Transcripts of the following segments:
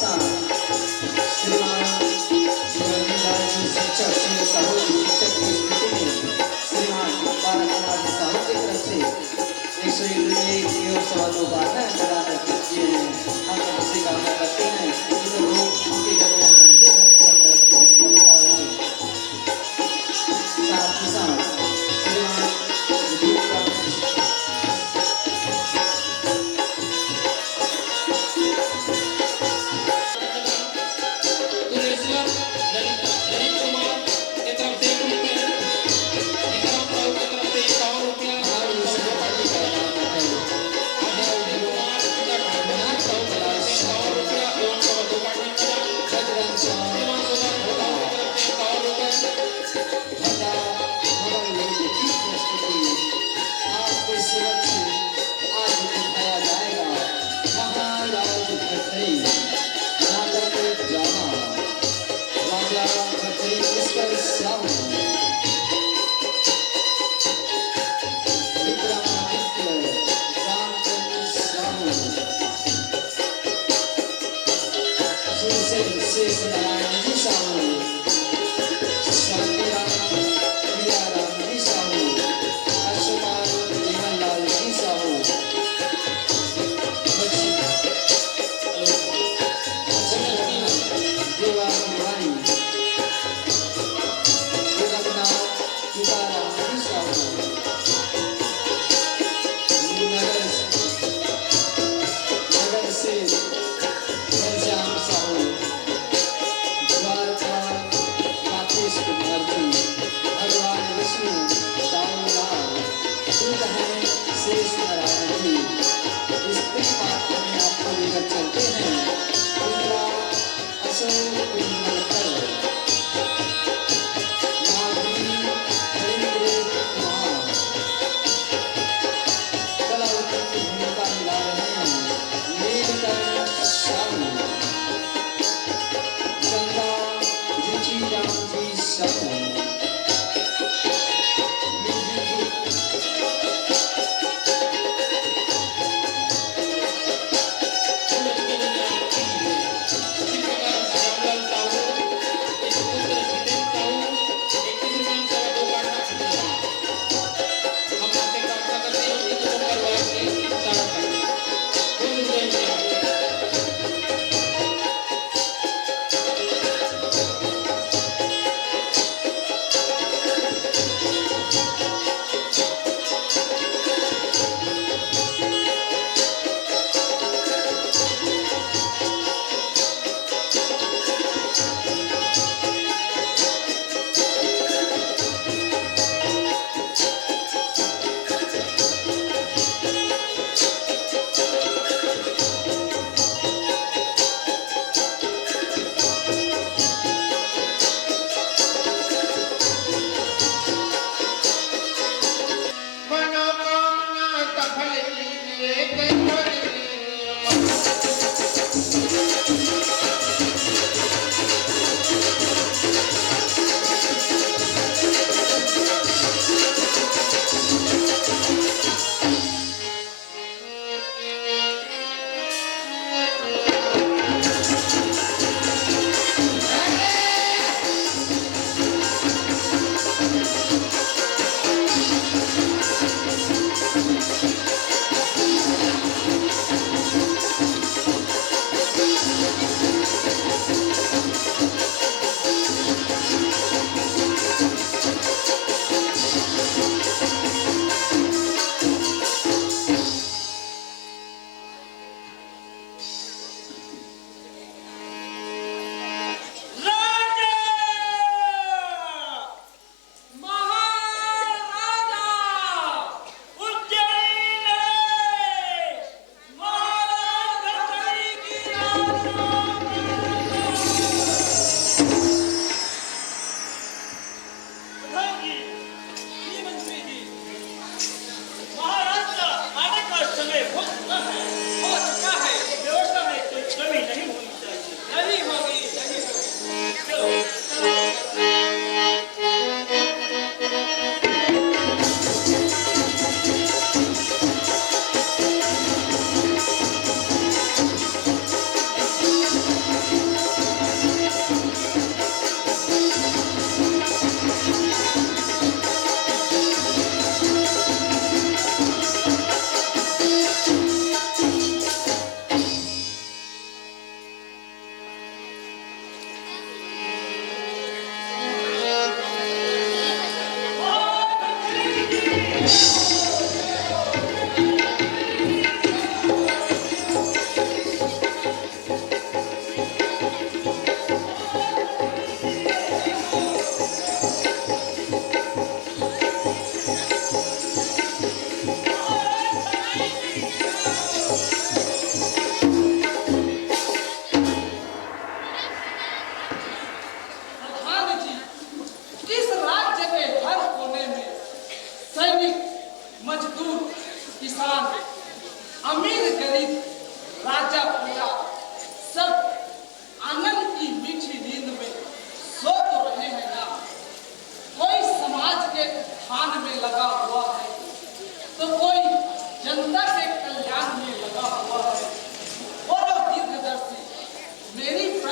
साथ श्रीमान जीवनलाल जी शिक्षक श्री साहू जी शिक्षक की स्थिति में श्रीमान बारह कुमार जी साहू की तरफ से 101 रुपये की और 2 बातें प्रदान किए हैं। हम सबसे कामना करते हैं कि लोग उनके दरमियान से बरकरार रहे। साथ ही साथ श्रीमान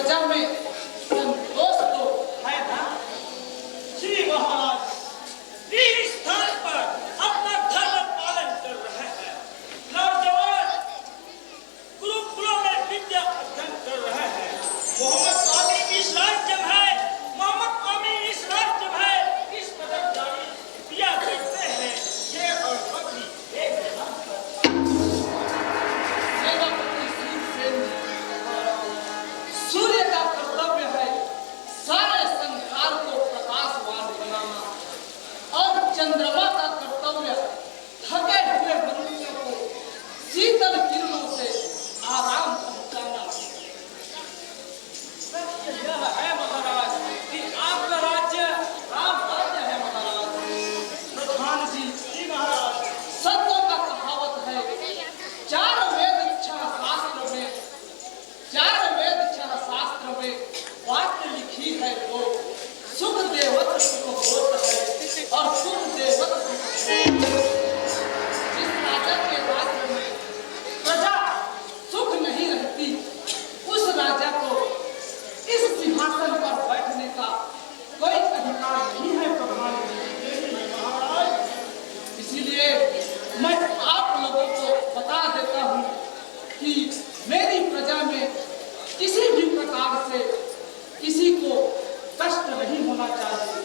प्रजा में संतोष तो है ना? श्री महाराज वीर स्थान पर अपना धर्म पालन कर रहे हैं। नौजवान गुरुकुलों में विद्या अध्ययन कर रहे हैं। मोहम्मद आमी इस राज्य में है, मोहम्मद आमी इस राज्य में है, इस कदर जारी दिया करते हैं। ये और बकरी एक स्थान पर सेनापति श्री सेन सूर्य का कर्तव्य है सारे संसार को प्रकाशवान बनाना और चंद्रमा का कर्तव्य थके हुए मनुष्य को शीतल किरणों से आराम पहुंचाना। यह है महाराज कि आपका राज्य राम राज्य है महाराज। प्रधान जी महाराज संतों का कहावत है चार वेद छह शास्त्र में बात लिखी है तो सुख देवत सुख होत है और सुख देवत सुख होत। जिस राजा के राज्य में प्रजा सुख नहीं रहती उस राजा को इस सिंहासन पर बैठने का कोई अधिकार नहीं है प्रधान जी। इसीलिए मैं आप लोगों को बता देता हूँ कि मेरी प्रजा में किसी भी प्रकार से किसी को कष्ट नहीं होना चाहिए।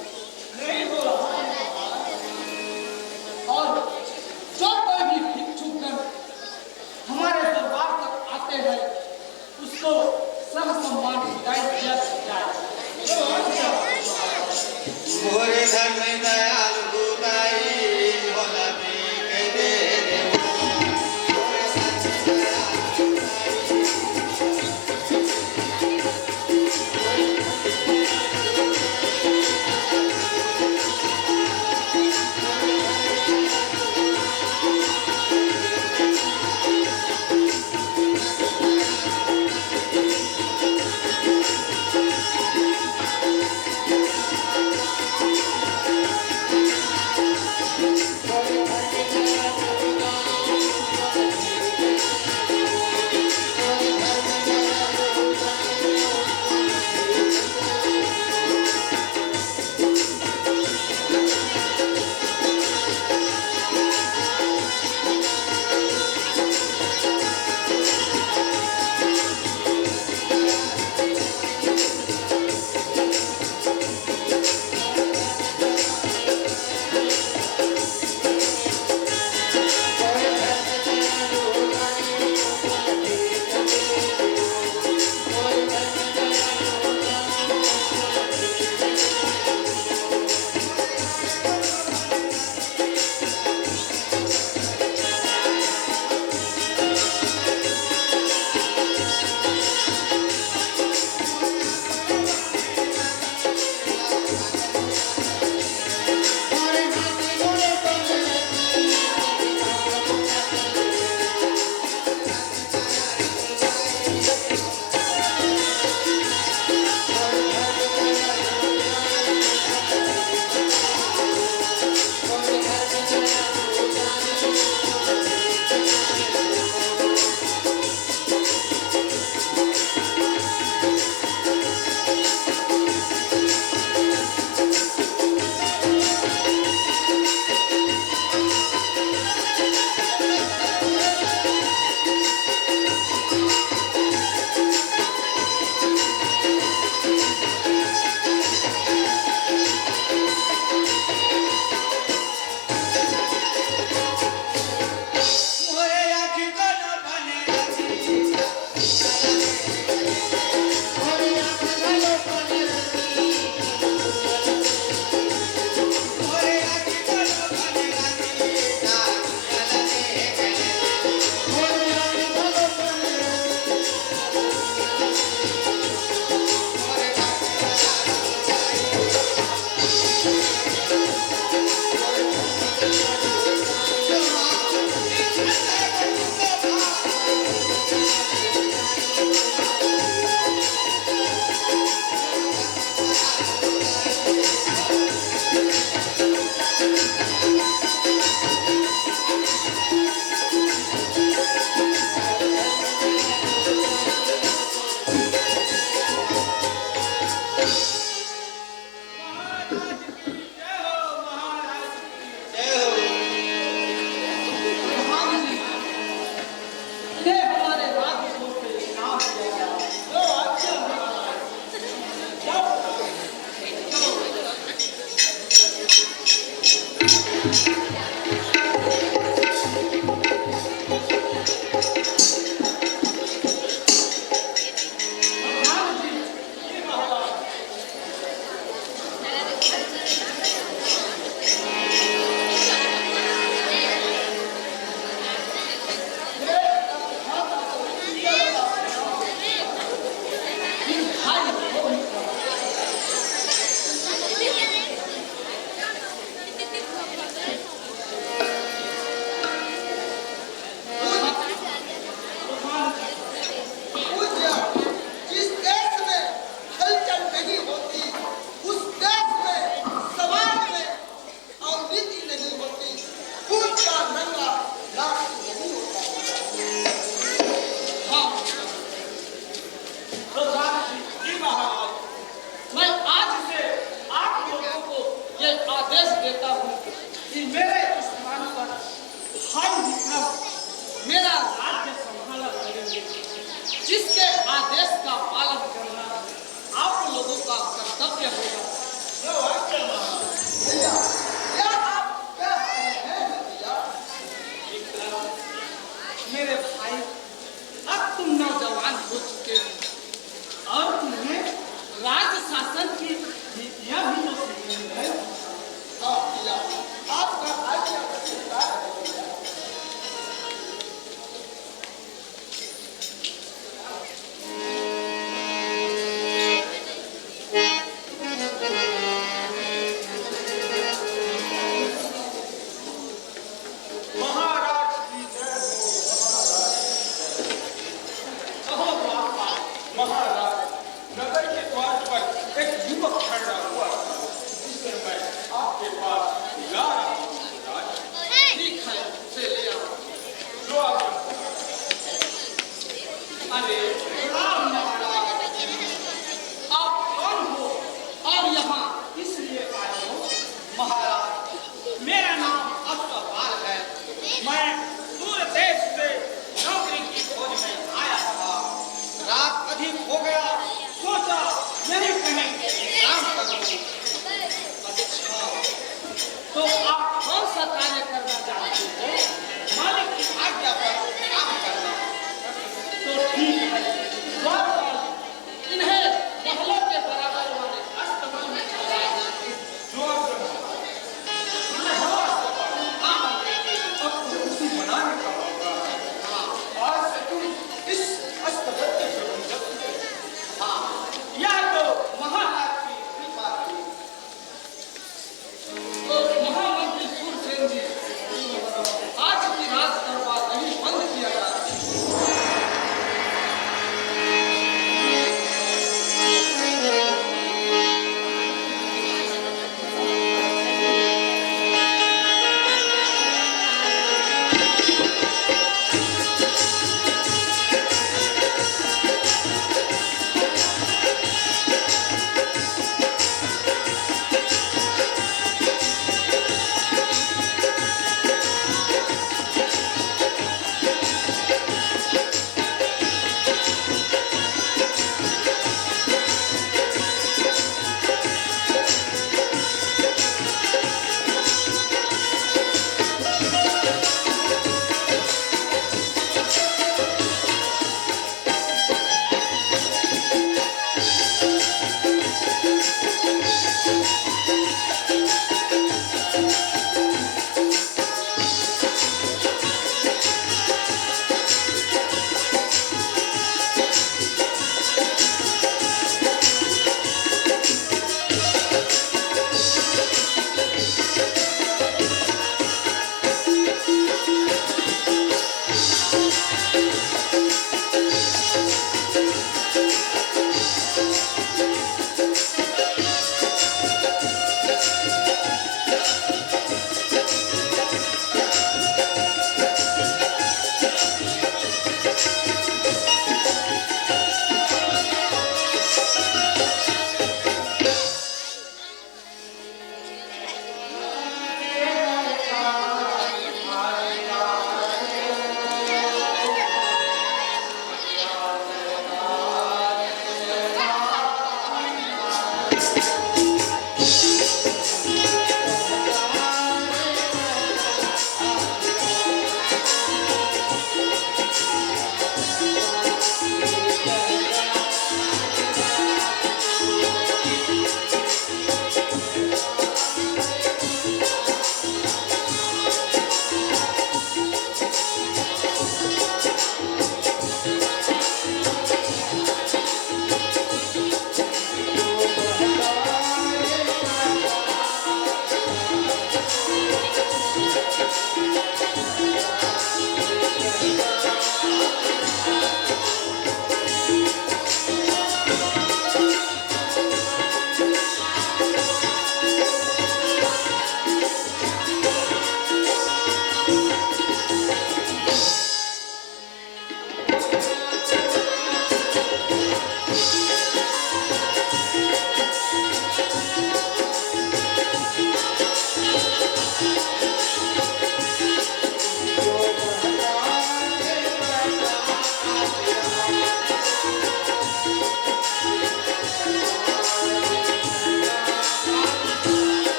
नहीं हो रहा है। और जो कोई भी भिक्षुकगण हमारे दरबार तक आते हैं उसको सह सम्मान विदाई दिया जाए। मोरे धर्म दयाल भूताई भोला भी के दे रे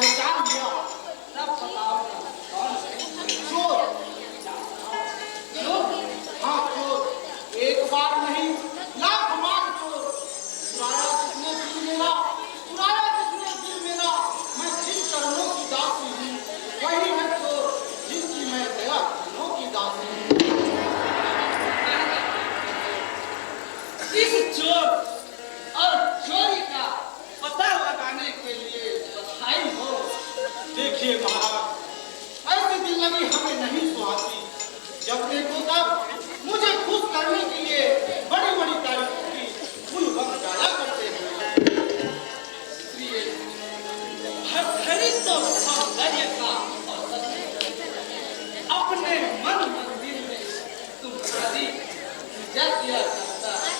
पहचान लिया तब बताओ ना कौन है चोर। चोर? हाँ चोर, एक बार नहीं लाख बार चोर। चुराया किसने दिल मेरा, चुराया किसने दिल मेरा, मैं जिन चरणों की दासी हूँ वही है चोर जिनकी मैं दया चरणों की दासी हूँ। इस चोर और चोरी का पता लगाने के लिए बधाई हो। देखिए महाराज, ऐसी दिल्लगी हमें नहीं सुहाती। जब देखो तब मुझे खुश करने के लिए बड़ी बड़ी तारीफों की फूल वक्त डाला करते हैं। इसलिए भर्तृहरि तो सौंदर्य का औसत है। अपने मन मंदिर में तुम्हारी पूजा किया करता है।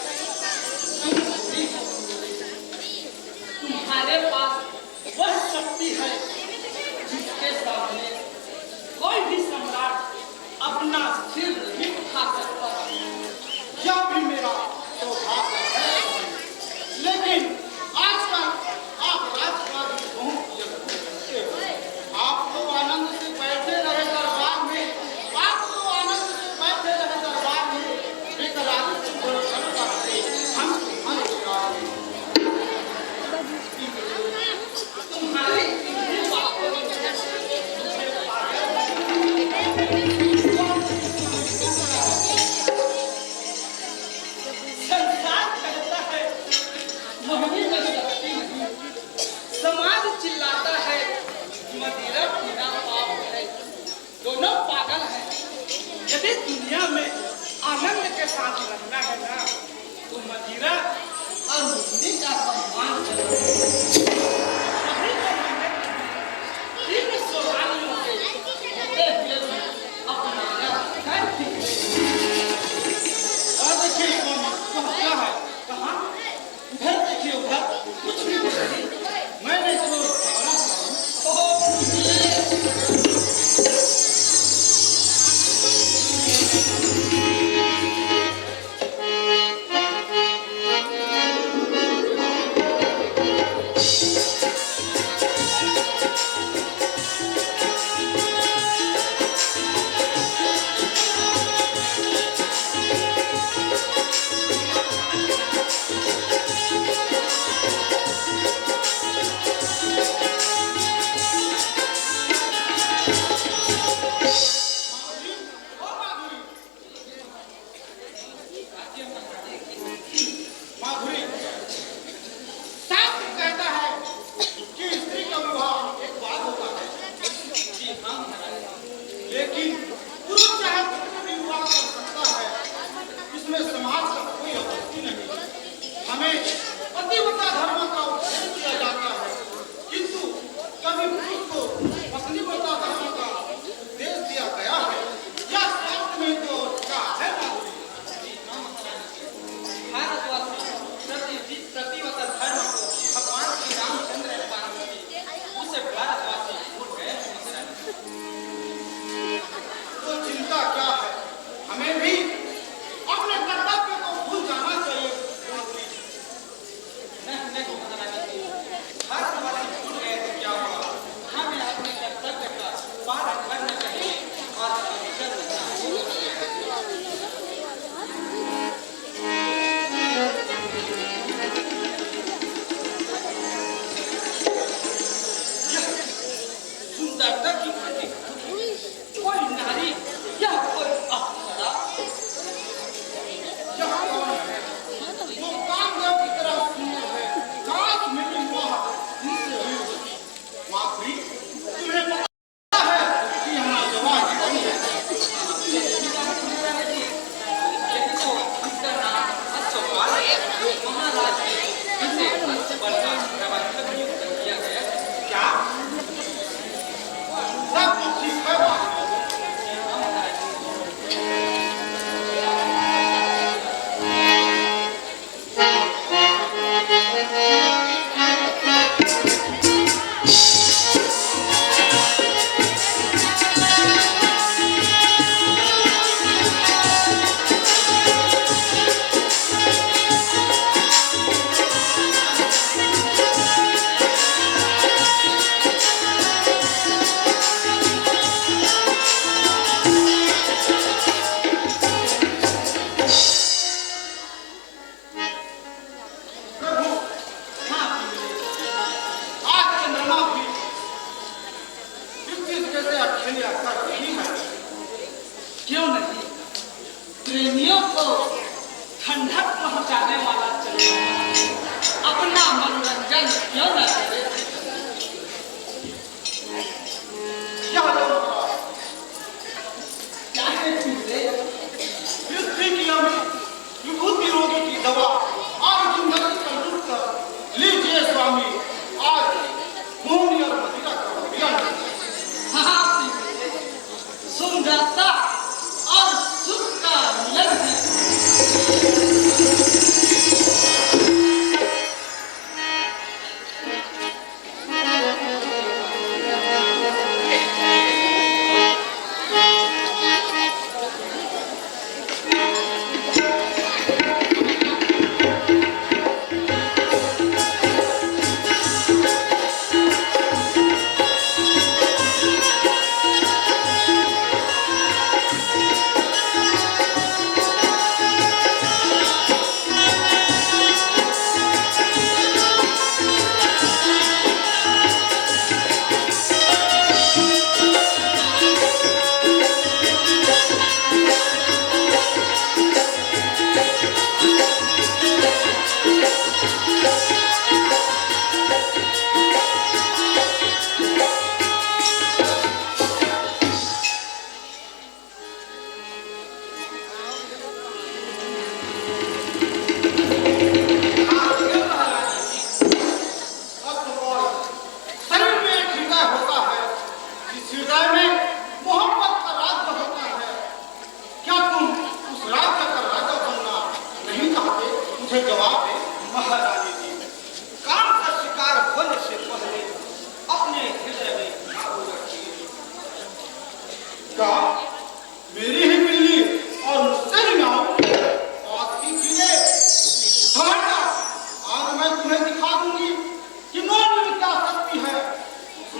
तुम्हारे पास वह शक्ति है जिसके सामने कोई भी सम्राट अपना सिर नहीं उठा सकता। यह भी मेरा सौभाग्य है। लेकिन आजकल आप राजकाज में बहुत जल्दी करते हो। आप तो आनंद से बैठे रहे दरबार में, आप तो आनंद से बैठे रहे दरबार में, बेकरारी से दर्शन करते हम तुम्हारे प्यारे। तुम्हारी इतनी बातों में मुझे संसार कहता है मोहिनी में शक्ति नहीं। समाज चिल्लाता है मदिरा पीना पाप है। दोनों पागल हैं। यदि दुनिया में आनंद के साथ रहना है ना, तो मदिरा और मुक्ति का सम्मान करो। अभी तो हमने इन सोहानियों के होते हुए भी अपनाया है। और देखिए कौन क्या है, कहाँ? उधर देखिए, उधर कुछ भी नहीं। मैंने जो बड़ा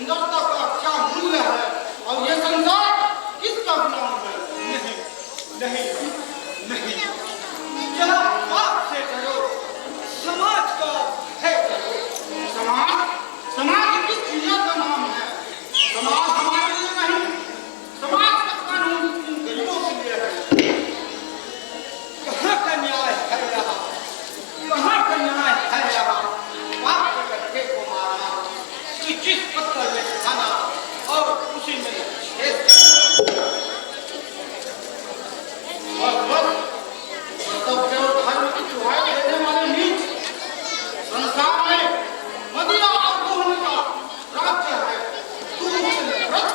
सुंदरता का क्या मूल्य है और ये संसार किसका गुलाम है? नहीं नहीं नहीं, क्या बात से करो, समाज का है करो। समाज किस दुनिया का नाम है? समाज हमारे लिए नहीं, समाज का कानून इन गरीबों के लिए है। कहाँ का न्याय है यहाँ? कहाँ का न्याय है यहाँ? बाप के लड़के को मारना, जिस पत्थर में खाना और उसी में छेद करना। बस कर्तव्य और धर्म की दुहाई देने वाले नीच संसार में मदिरा अवगुण का राज्य है। तू उसे नफरत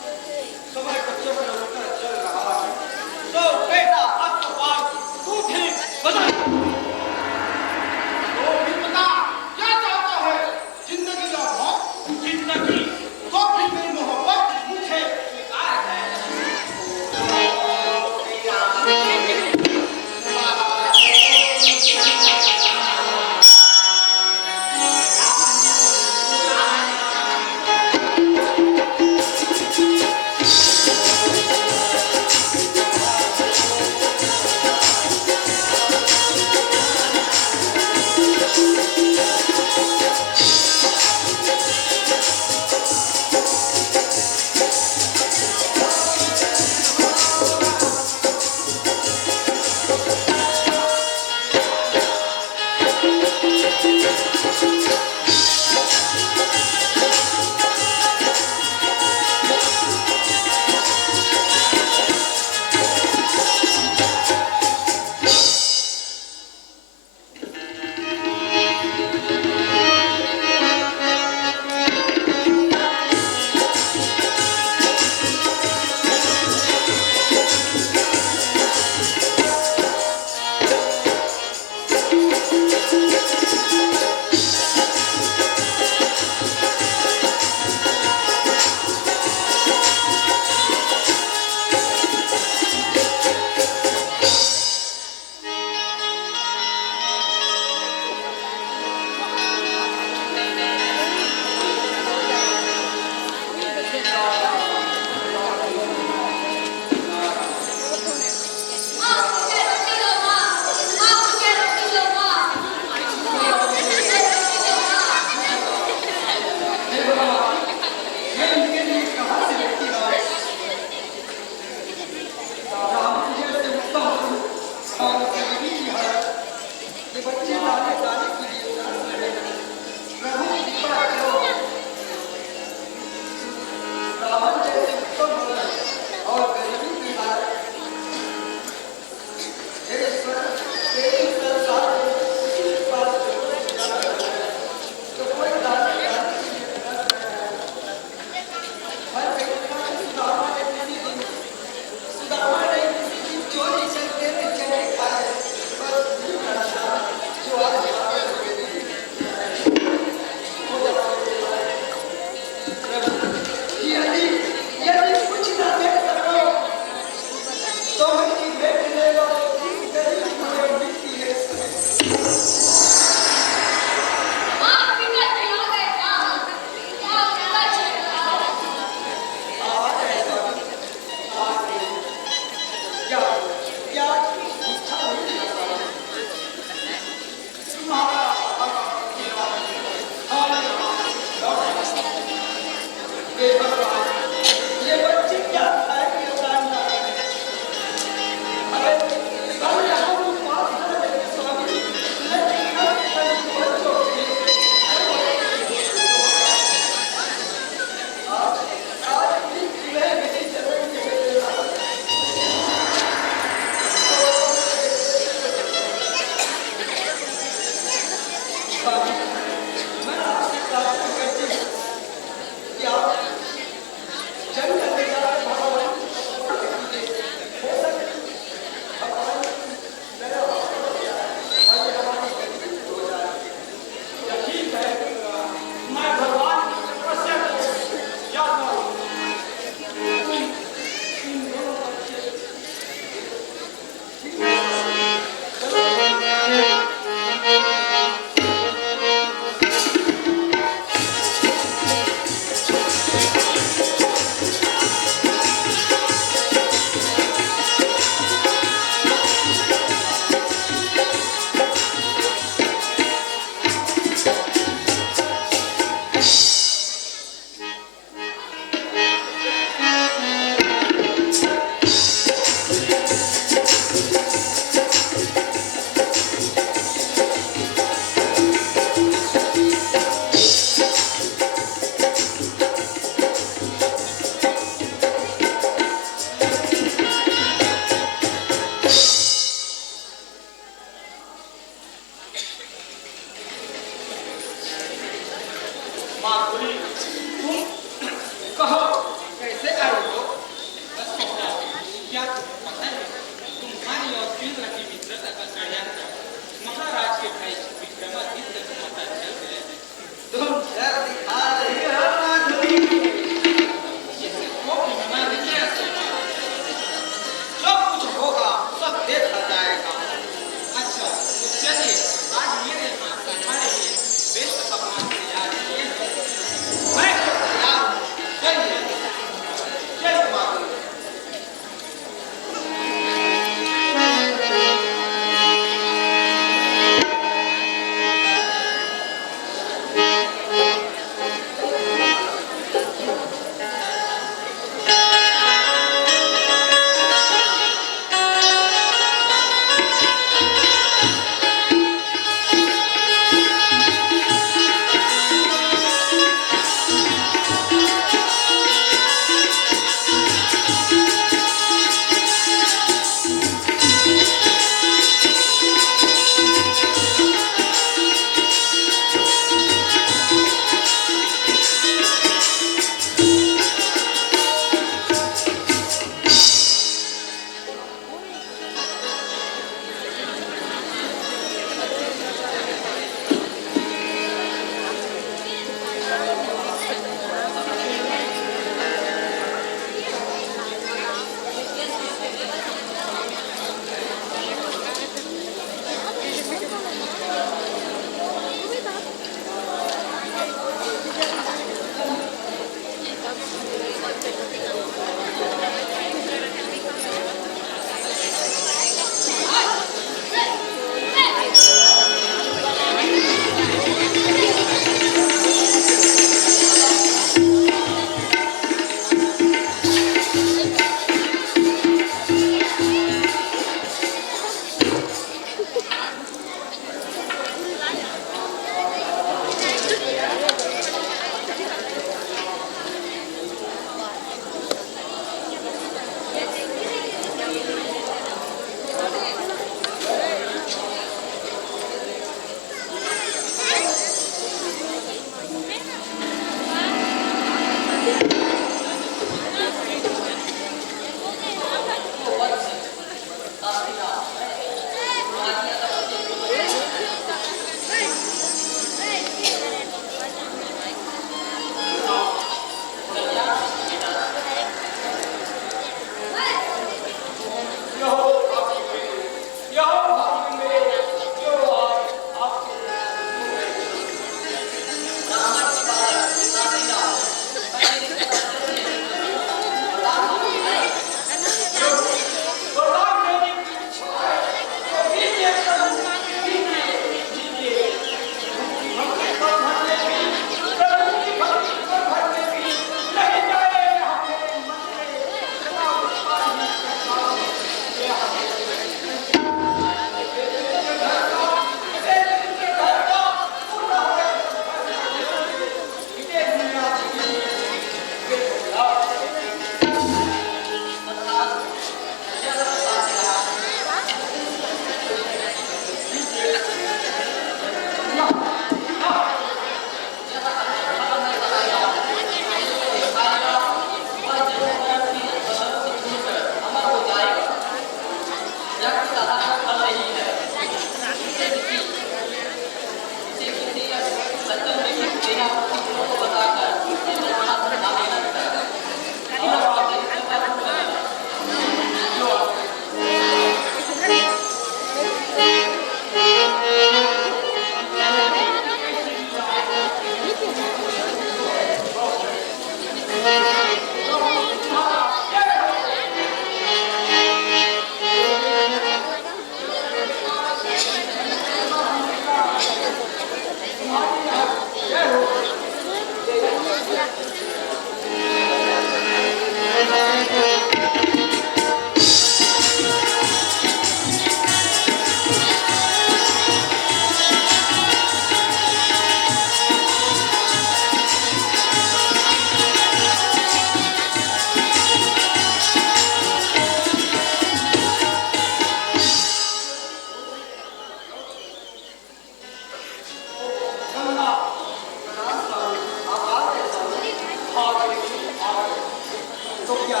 तो क्या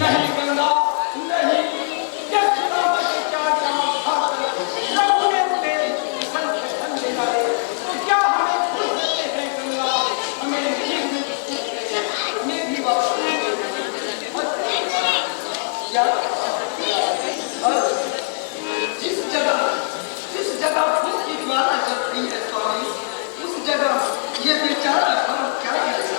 नहीं गंगा नहीं, जब सुनामा के चार चांद खाकर प्रभु ने तेरे संग ठंडे डाले, तो क्या हमें भूल सकते हैं गंगा, हमें भी वापस जिस जगह भूख की ज्वाला जल रही है स्वामी, उस जगह ये बेचारा हम क्या करें?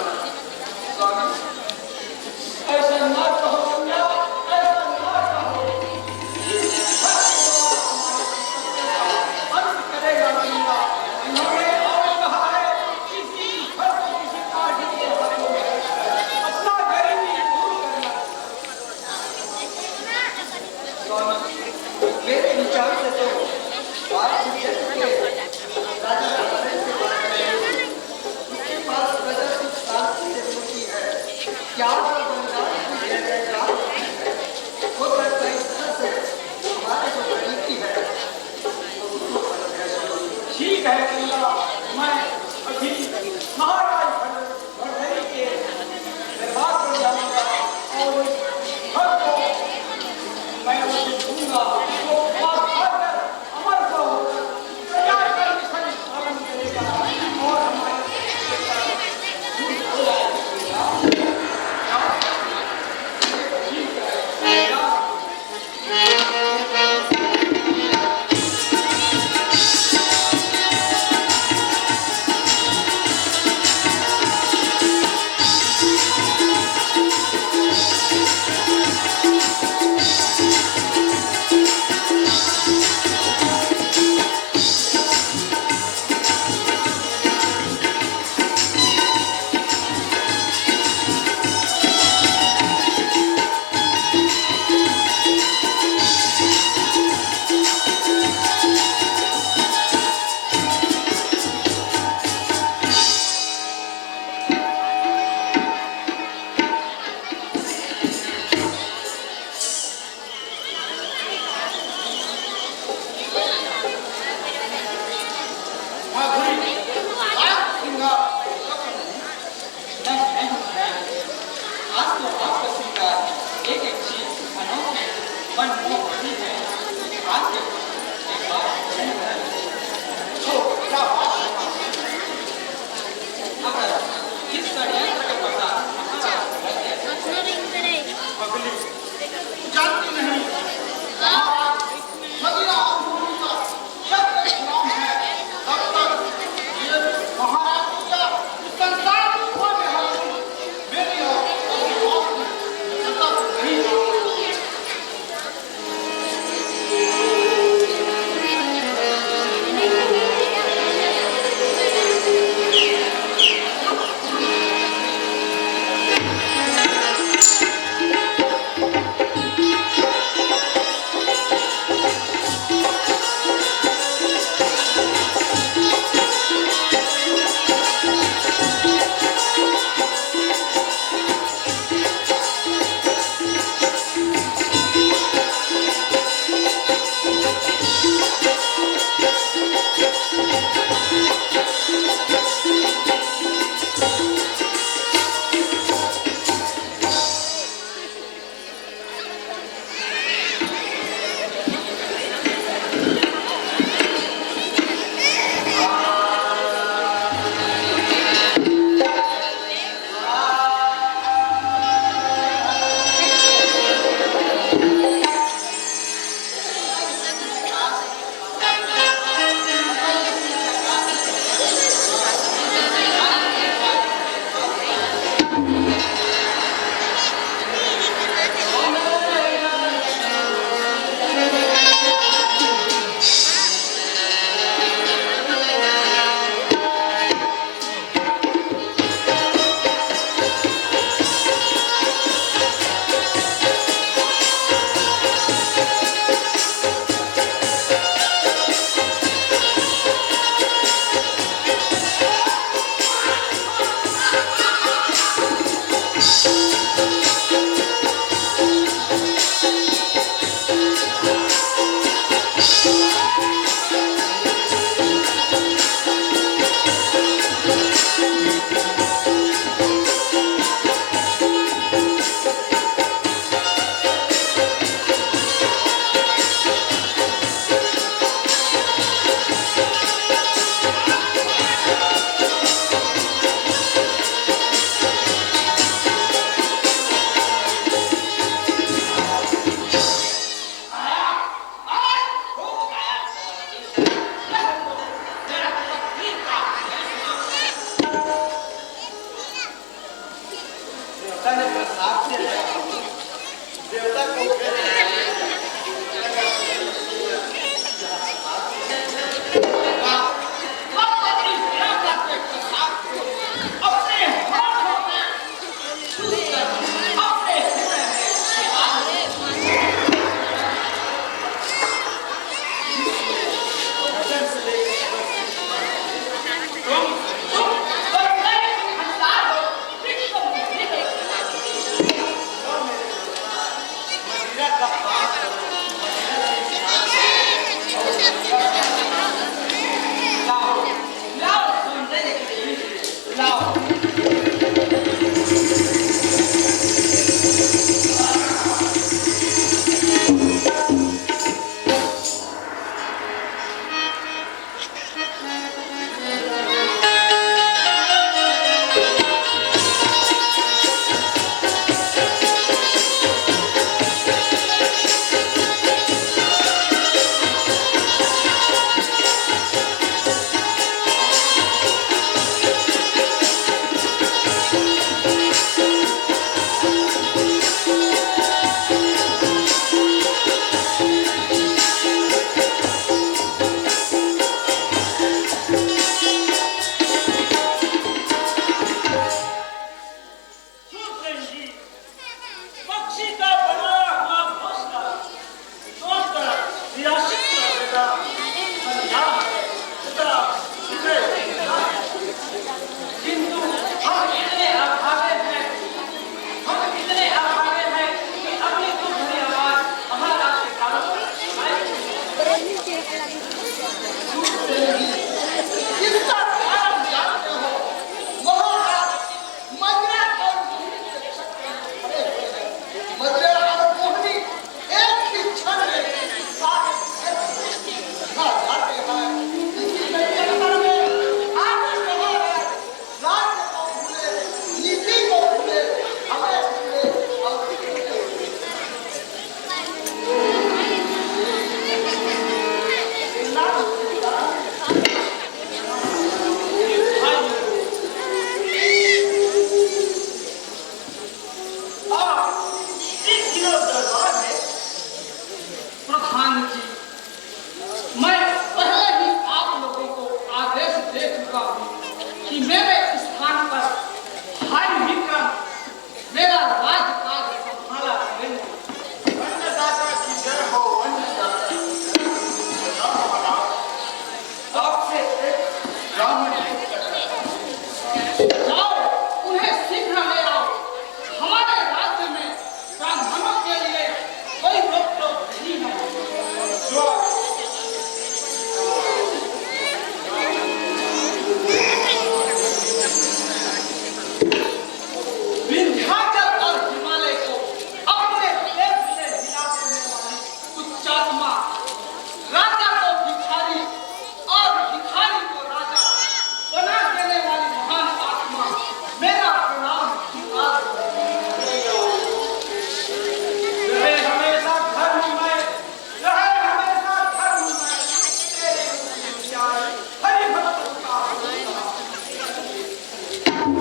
आज्ञा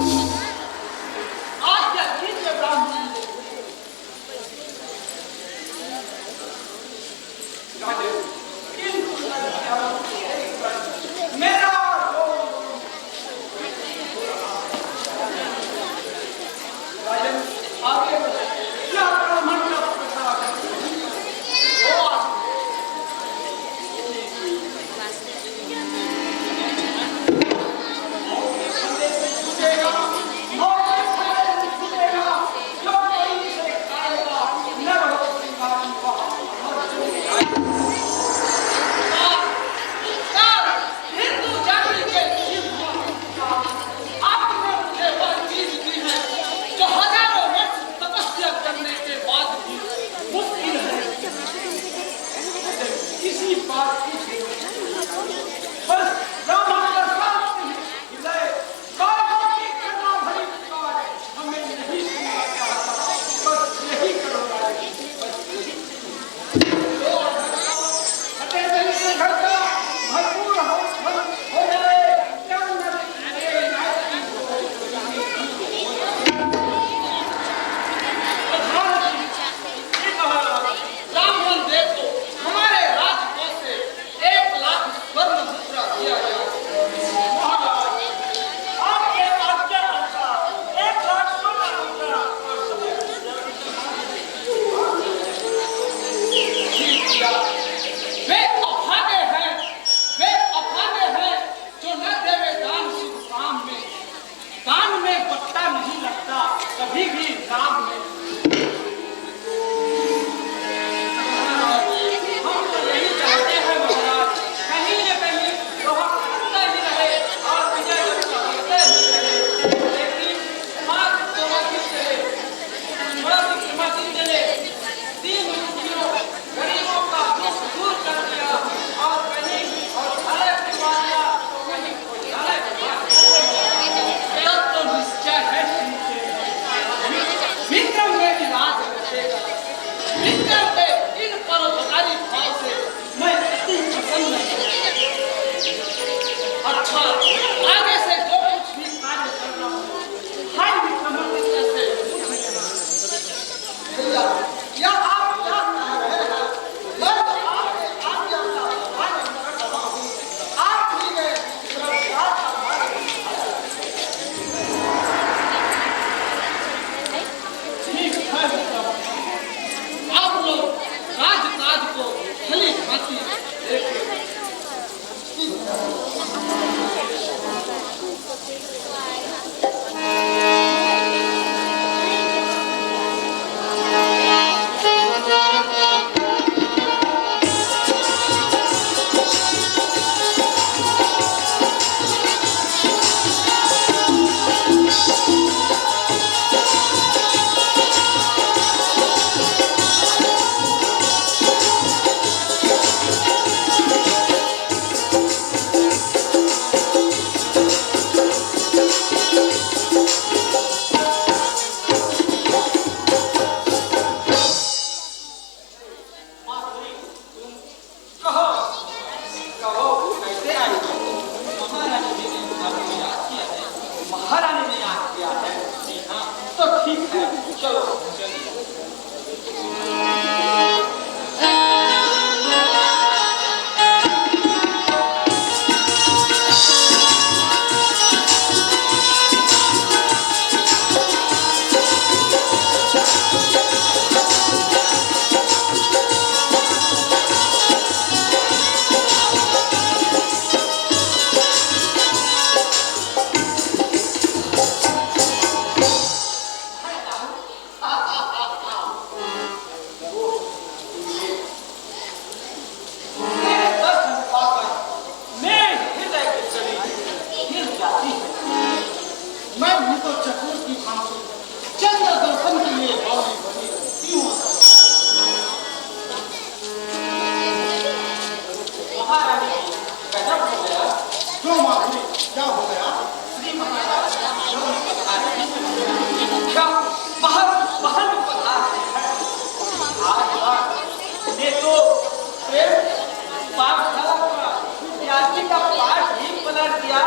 कीजिए ब्राह्मण। मेरा आगे क्या ब्राह्मण का प्रसाद है? हिंदू जाति के जीव आपने मुझे वह चीज दी है जो हजारों वर्ष तपस्या करने के बाद भी मुश्किल है। किसी बात की बस ब्राह्मण का साथ हृदय बाबा की करना भरी पुकार हमें नहीं सुनना चाहता, बस यही करो फतेह सिंह के घर का भरपूर हो जाए क्या ब्राह्मण देखो हमारे राजकोष से 1 लाख स्वर्ण मुद्रा दिया गया। आपके आज्ञा अनुसार 1 लाख सोना मुद्रा वे अभागे हैं जो न देवे दान शुभ काम में। दान में बट्टा नहीं लगता कभी भी काम में। हम तो यही चाहते हैं महाराज, कहीं न कहीं लोहा खटकता ही रहे और विजय होते ही रहे, लेकिन मात थोड़ा दिन चले, थोड़ा दिन चले, 3 दुखियों गरीबों का दुख दूर कर दिया और कहीं और भले बीमारियां तो कहीं भले तब तो निश्चय है विक्रम में विराज रखेगा। विक्रम के इन परोपकारी भाव से मैं अति प्रसन्न हूँ। अच्छा आगे से जो कुछ भी कार्य करना हो हर विक्रमादित्य से भैया या आप क्या कह रहे हैं? मैं तो आपके आज्ञा का पालन कर रहा हूँ। आप ही ने विक्रमादित्य का पालन ठीक है विक्रम। आप लोग राजकाज को भली भांति देखें। महारानी ने याद किया है। जी हाँ, तो ठीक है, चलो चलिए। मेरे दर्शन पाकर मेरे हृदय की चली हिल जाती है। मैं भी तो चकोर की भांति चंद्र दर्शन के लिए बावली बनी रहती हूँ। महारानी गजब हो गया। क्यों माधुरी, क्या हो गया? श्री महाराज क्यों नहीं पधार रहे हैं? क्या बाहर बाहर में पधार रहे हैं? आज बात ने तो प्रेम पाठशाला का विद्यार्थी का पाठ ही पलट दिया।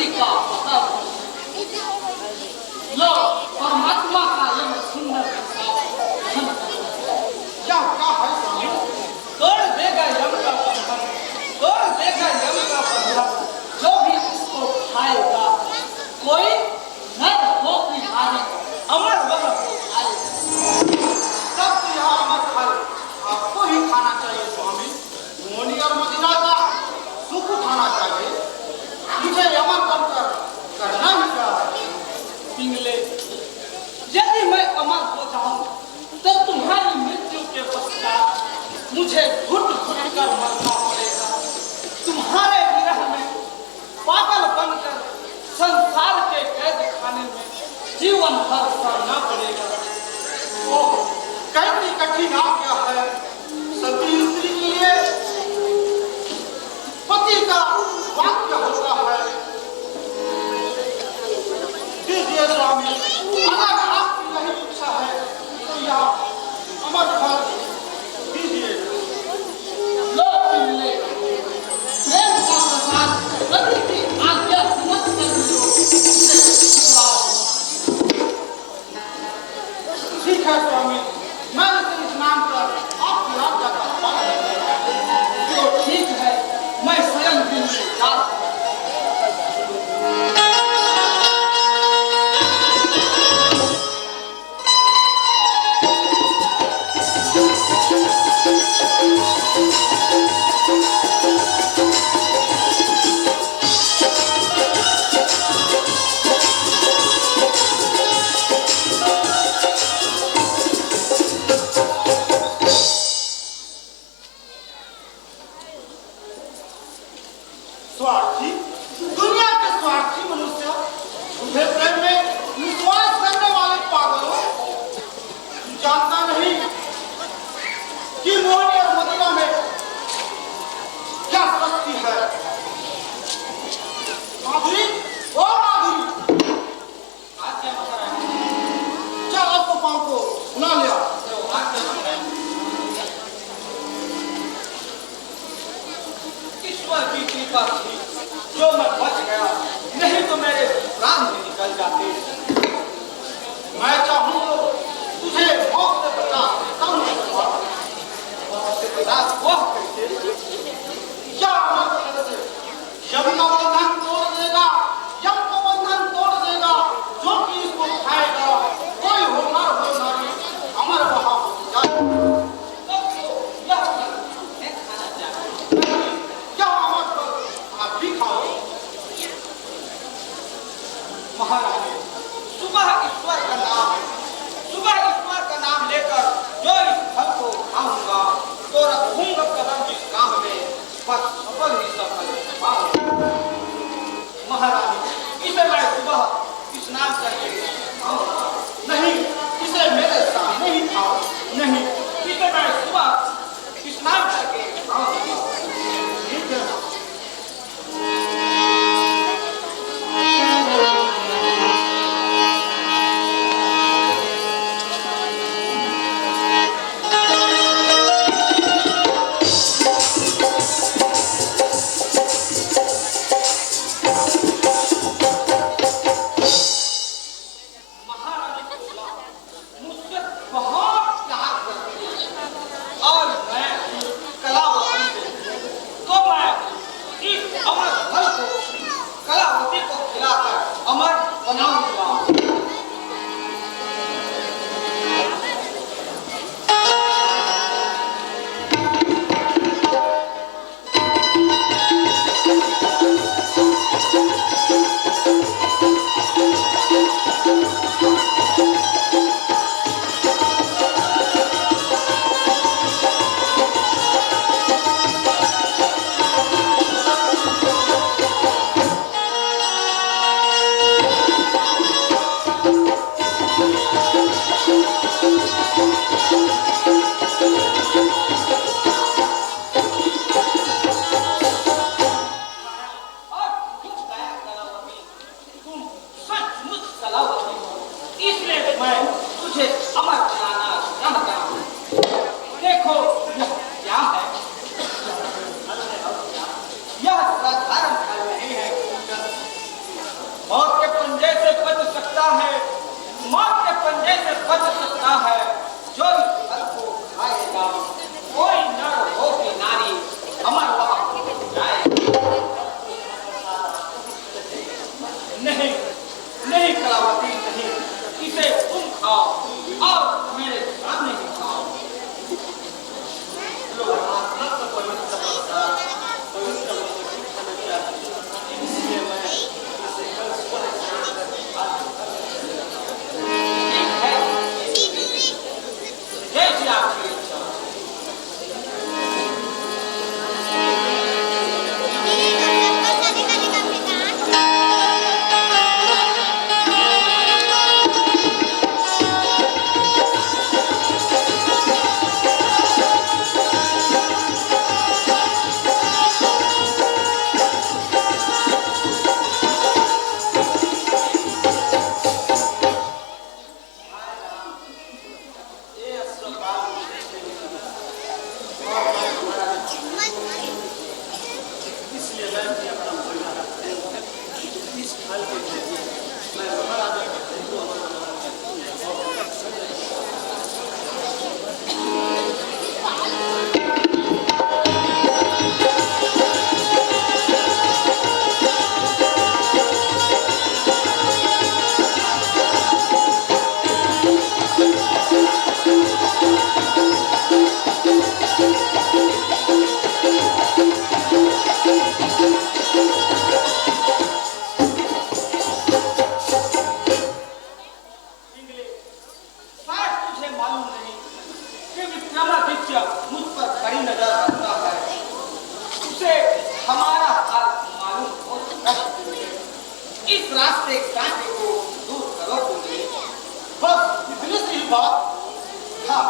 उसी का पता लो परमात्मा का यह सुंदर क्या क्या है स्वामी? तोड़ देगा यम का बंधन, तोड़ देगा यम का बंधन, जो भी इसको खाएगा कोई नर हो कि नारी अमर वह हो खाएगा। तब तो यह अमर फल आपको ही खाना चाहिए स्वामी। मोनी और मदिरा का सुख उठाना चाहिए। मुझे अमर बनकर करना ही क्या है? पिंगले, यदि मैं अमर हो जाऊं तो तुम्हारी मृत्यु के पश्चात मुझे घुट घुट कर मरना पड़ेगा। तुम्हारे विरह में पागल बनकर संसार के कैद खाने में जीवन भर सहना पड़ेगा। ओह, कैसी कठिन आज्ञा है सती स्त्री के लिए। पति का वाक्य होता है। दीजिए स्वामी, अगर आपकी यही इच्छा है तो यह अमर फल दीजिए। लो पिंगले, प्रेम का प्रसाद पति की आज्ञा समझ कर लो, उसे ठुकराओ। ठीक है स्वामी, मैं इस नाम पर आपकी आज्ञा का पालन करूंगा। तो ठीक है, मैं स्वयं पिंगले जाता हूं। स्वार्थी, दुनिया के स्वार्थी मनुष्य, झूठे प्रेम में विश्वास करने वाले पागलों, जानता नहीं कि मोहनी और मदिरा में क्या शक्ति है। माधुरी, ओ माधुरी, चल आपको पाँव को बुला लिया। ईश्वर की कृपा थी जो मैं बच गया, नहीं तो मेरे प्राण भी निकल जाते। मैं चाहूँ तो तुझे मौत से बचा सकता हूँ। रात वह कैसे? क्या अमर फल से यम का बंधन तोड़ देगा, यम का बंधन तोड़ देगा, जो कि इसको खाएगा कोई हो नर हो नारी अमर वहाँ हो जाए। क्या अमर फल आप भी खाओ। महारानी, सुबह ईश्वर का नाम लेकर जो इस फल को खाऊंगा तो रखूंगा कदम इस काम में, बस सफल ही सफल पाऊंगा। महारानी, इसे मैं सुबह स्नान करके खाऊंगा। नहीं, इसे मेरे सामने ही खाओ। नहीं, इसे मैं सुबह स्नान करके खाऊंगा। ठीक है। नहीं नहीं कलावती नहीं, इसे तुम खाओ और मेरे सामने ही खाओ। लो, रत्न पवित्र प्रसाद, पवित्र वस्तु की समस्या है। इसलिए मैं इसे कल सुबह स्नान करके आज ठीक है, जैसी आपकी इच्छा। मुझ पर खरी नजर रखता है, उसे हमारा हाल मालूम हो सकता है। इस रास्ते कांटे को दूर करो तुमने, बस इतनी सी बात। हाँ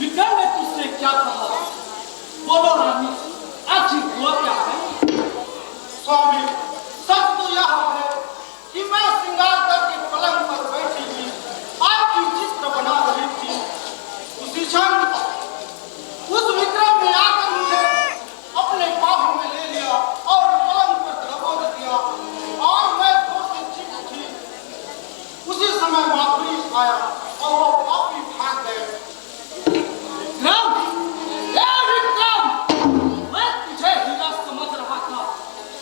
विक्रम ने तुझसे क्या कहा? बोलो रानी, आखिर हुआ क्या है? स्वामी, सच तो यह है कि मैं श्रृंगार करके पलंग पर बैठी थी, आपकी चित्र बना रही थी। उसी क्षण उस विक्रम ने आकर मुझे अपने बाहों में ले लिया और पलंग पर दबोच दिया और मैं जोर से चीख उठी। उसी समय माधुरी आया और वो पापी भाग गए। विक्रम, मैं तुझे हीरा समझ रहा था,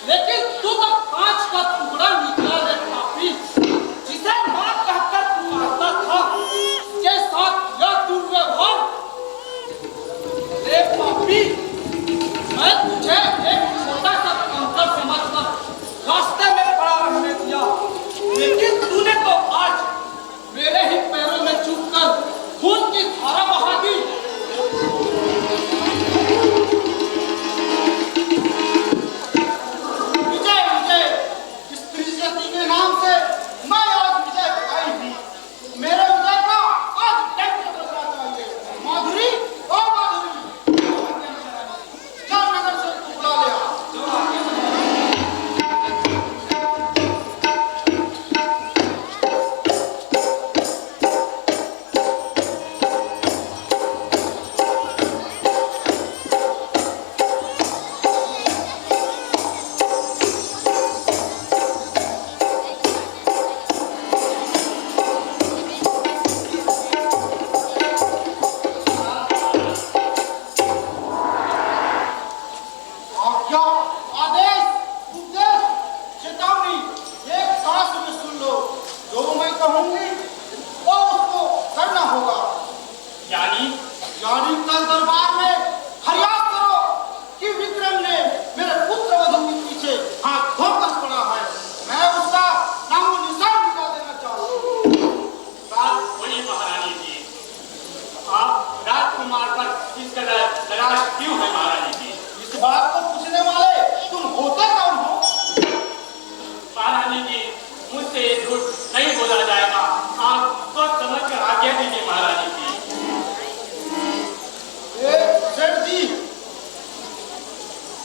लेकिन तू तो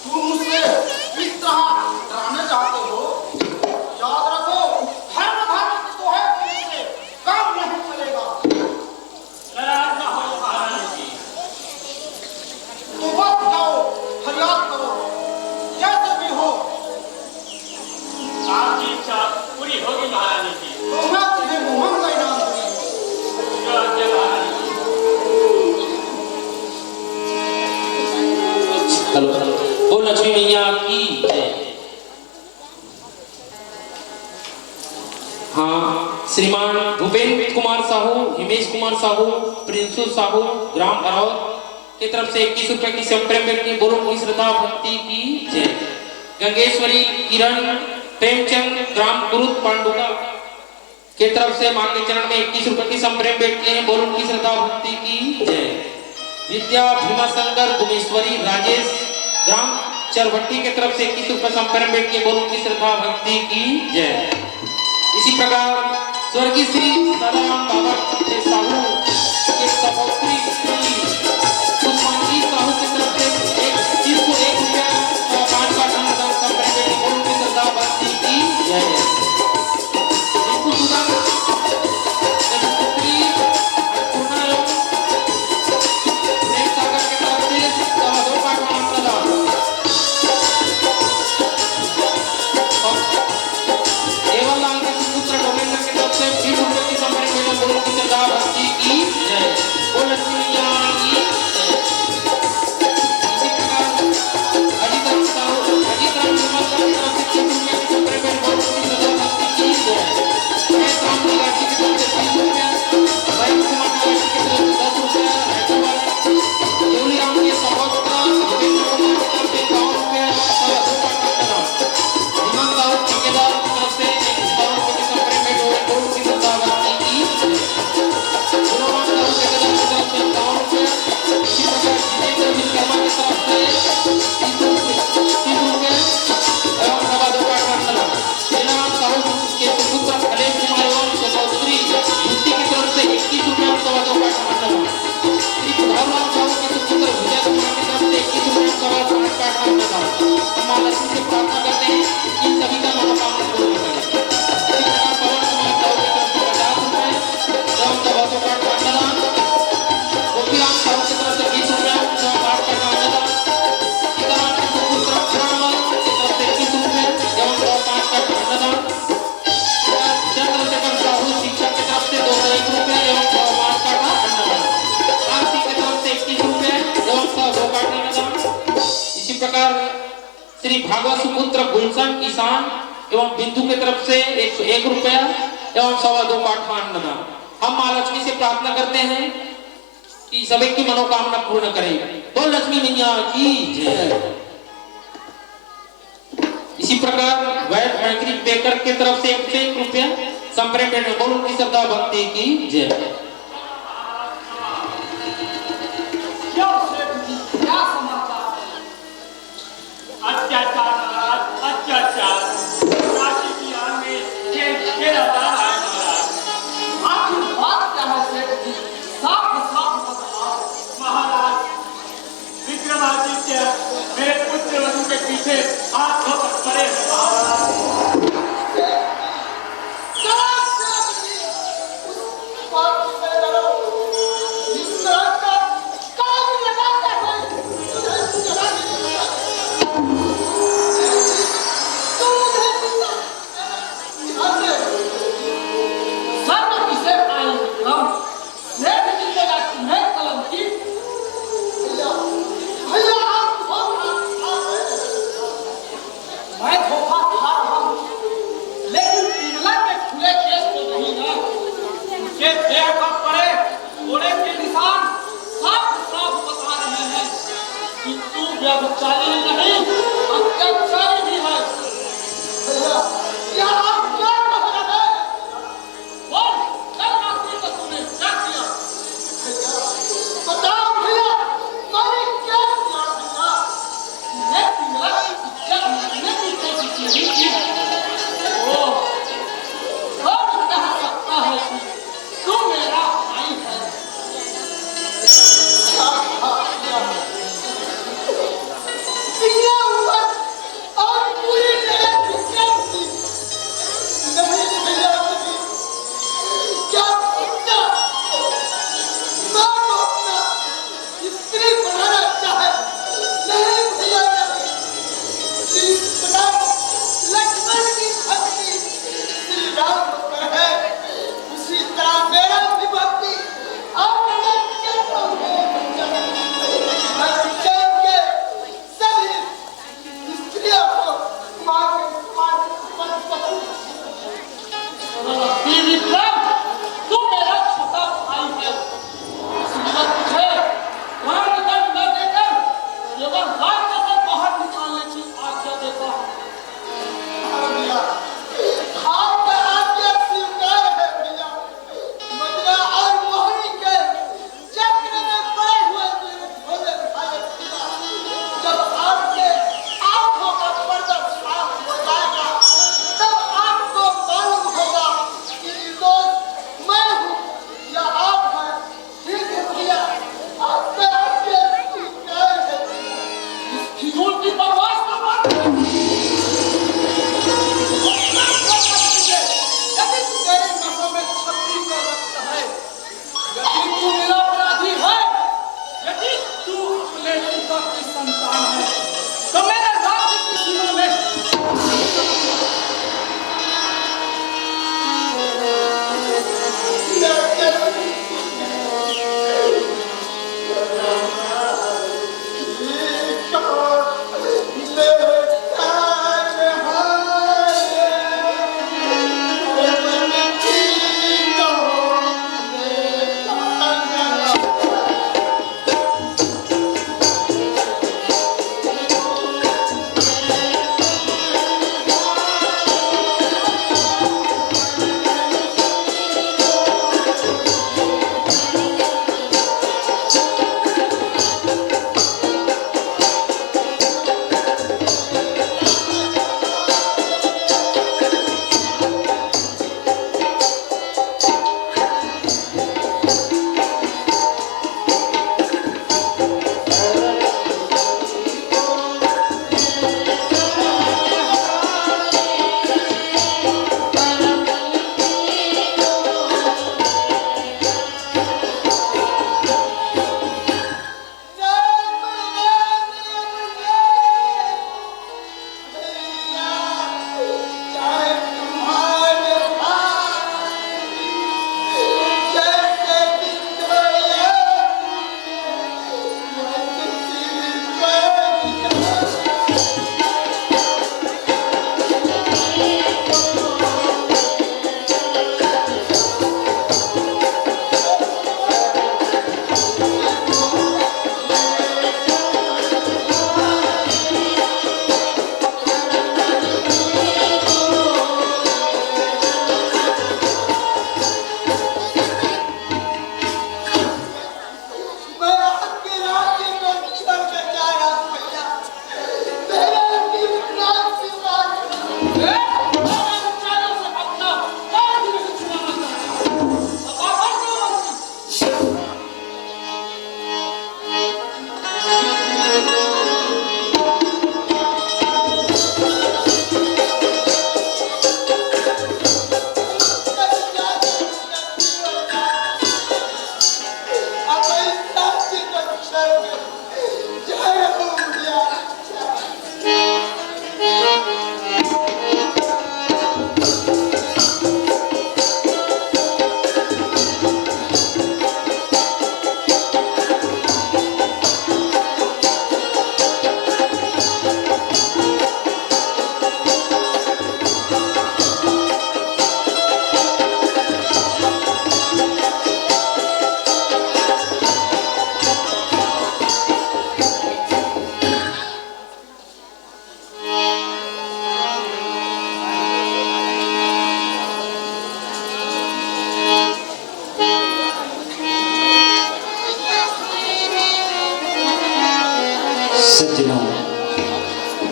तुम मुझसे इस तरह डराना चाहते हो? याद रखो, धर्म धर्म तो है, इससे काम नहीं चलेगा। नाराज ना हो महारानी जी। तो बस जाओ, फरियाद करो, जैसे भी हो। आपकी इच्छा पूरी होगी महारानी जी। तो मैं तुझे मोहन का इनाम दूंगी। जो आज्ञा महारानी जी। हेलो ओ लक्ष्मी मैया की जय। हाँ, श्रीमान भूपेंद्र कुमार साहू, हिमेश कुमार साहू, प्रिंसू साहू, ग्राम भरौत की तरफ से 21 रुपए की संप्रेम की बोलो की श्रद्धा भक्ति की जय। गंगेश्वरी किरण प्रेमचंद ग्राम कुरुत पांडुका की तरफ से मां के चरण में 21 रुपए की संप्रेम भेंट हैं, बोलो की श्रद्धा भक्ति की जय। विद्या भीमाशंकर गुमेश्वरी राजेश ग्राम चरभट्टी की तरफ से 21 रुपए संप्रेम भेंट के बोलो की श्रद्धा भक्ति की जय। इसी प्रकार स्वर्गीय श्री सदाराम बाबा के साहू के सहोदरी साहू की तरफ से एक रुपया और 5 का धन संप्रेम भेंट बोलो की श्रद्धा भक्ति की जय। श्री भागवत सुपुत्र गुलशन किसान एवं बिंदु की तरफ से 101 रुपया एवं 2.25 पाठ दान। हम मां लक्ष्मी से प्रार्थना करते हैं कि सभी की मनोकामना पूर्ण करें। तो लक्ष्मी मैया की जय। इसी प्रकार वैद मैग्री बेकर की तरफ से 101 रुपया संप्रेम भेंट बोलो की श्रद्धा भक्ति की जय। अत्याचार महाराज, अत्याचार राशि की आड़ में खेला जा रहा है महाराज। आखिर बात क्या है सेठ जी? साफ साफ बताओ। महाराज विक्रमादित्य मेरे पुत्र वधु के पीछे हाथ धोकर पड़े हैं महाराज। Yeah.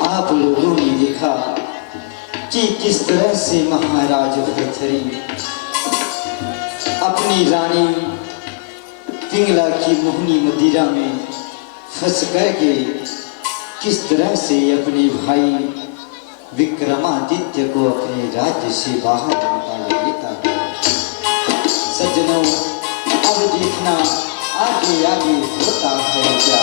आप लोगों ने देखा कि किस तरह से महाराज भर्तृहरि अपनी रानी पिंगला की मोहनी मदिरा में फंस करके किस तरह से अपने भाई विक्रमादित्य को अपने राज्य से बाहर निकाल देता है। सज्जनों, अब देखना आगे आगे होता है क्या।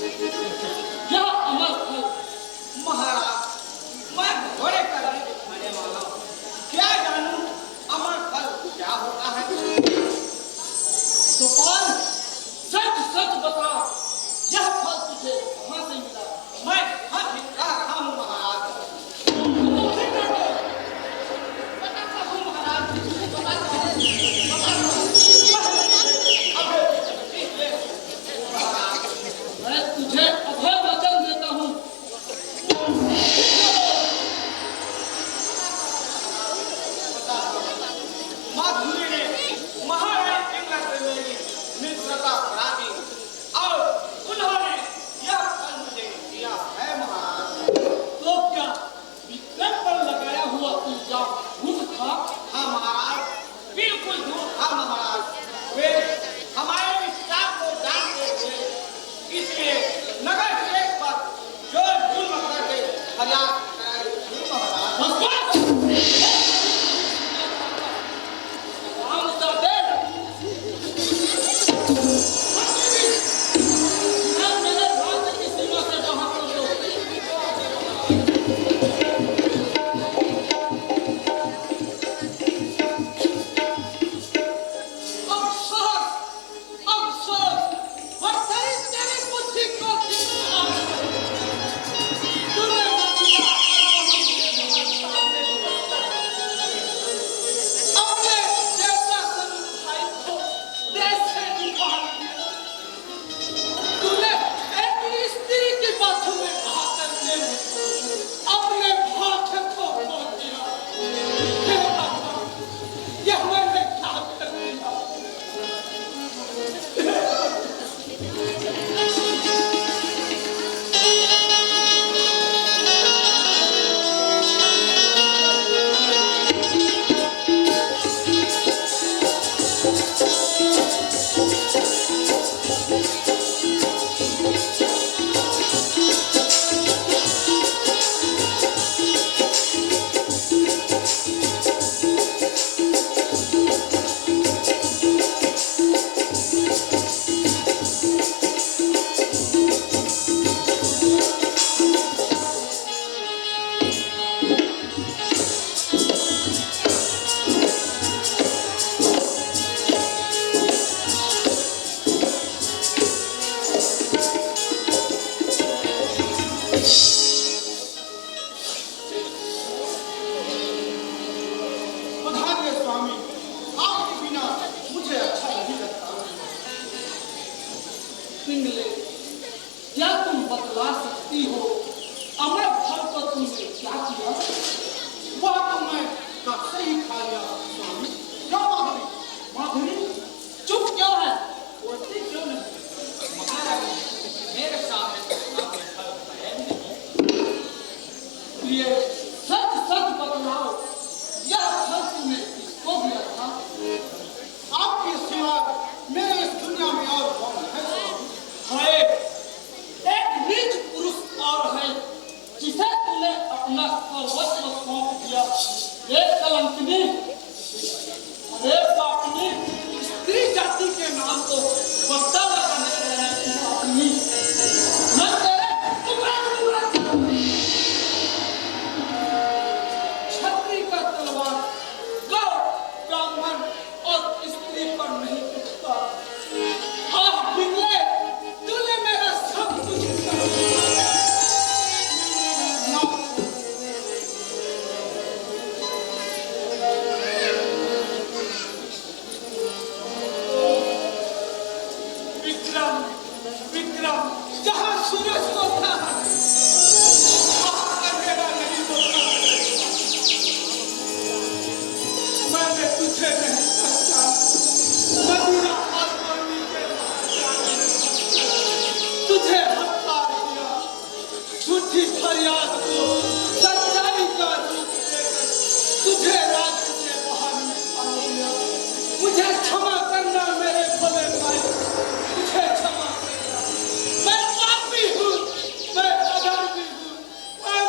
यह अमर फल महाराज, मैं घोड़े का रंग दिखाने वाला हूँ। क्या जानूं अमर फल क्या होता है? गोपाल, सच सच बता, यह फल तुझे कहाँ से मिला? मैं हक कह रहा हूँ महाराज। बताता हूँ महाराज, बताता हूँ। मैं तुझे अभय वचन देता हूँ। माधुरी ने महारानी इंग्लैंड में मेरी मित्रता बढ़ा दी और उन्होंने यह फल मुझे दिया है महाराज। तो क्या विक्रम पर लगाया हुआ इल्जाम झूठ था? हाँ महाराज, बिल्कुल झूठ था महाराज। वे हमारे विचार को जानते हुए इसलिए नगर शेख पर जो जुल्म करके फरियाद कराई थी महाराज। पिंगले, क्या तुम बतला सकती हो अमर फल को तुमने क्या किया? वह तो मैं कब से ही खा लिया स्वामी। क्यों माधुरी? माधुरी चुप क्यों है? बोलती क्यों नहीं? महाराज, मेरे सामने आपने फल खाया नहीं। प्रिय, सच सच बतलाओ, यह फल तुमने किसको दिया था? आपके सिवा मेरे इस दुनिया में और कौन है स्वामी? हाय, एक नीच पुरुष और है जिसे तूने अपना सर्वस्व सौंप दिया। एक कलंकिनी, अरे पापनी, स्त्री जाति के नाम को बस्ता लगाने वाली तू पापनी। मैं तेरे टुकड़ा छत्री का तलवार गौ, ब्राह्मण और स्त्री पर नहीं उठता। हाँ बिगले, तूने मेरा सब कुछ कर दिया। विक्रम, विक्रम, जहाँ सूरज होता है वहाँ अंधेरा नहीं होता। मैंने तुझे नहीं पहचाना। मदीना आसमानी के तुझे हत्कार किया। झूठी फरियाद को सच्चाई का रूप देकर तुझे राज्य से बाहर निकाल दिया। मुझे क्षमा करना मेरे भले भाई, मुझे क्षमा करना। मैं पापी हूँ, मैं अधर्मी हूँ, मैं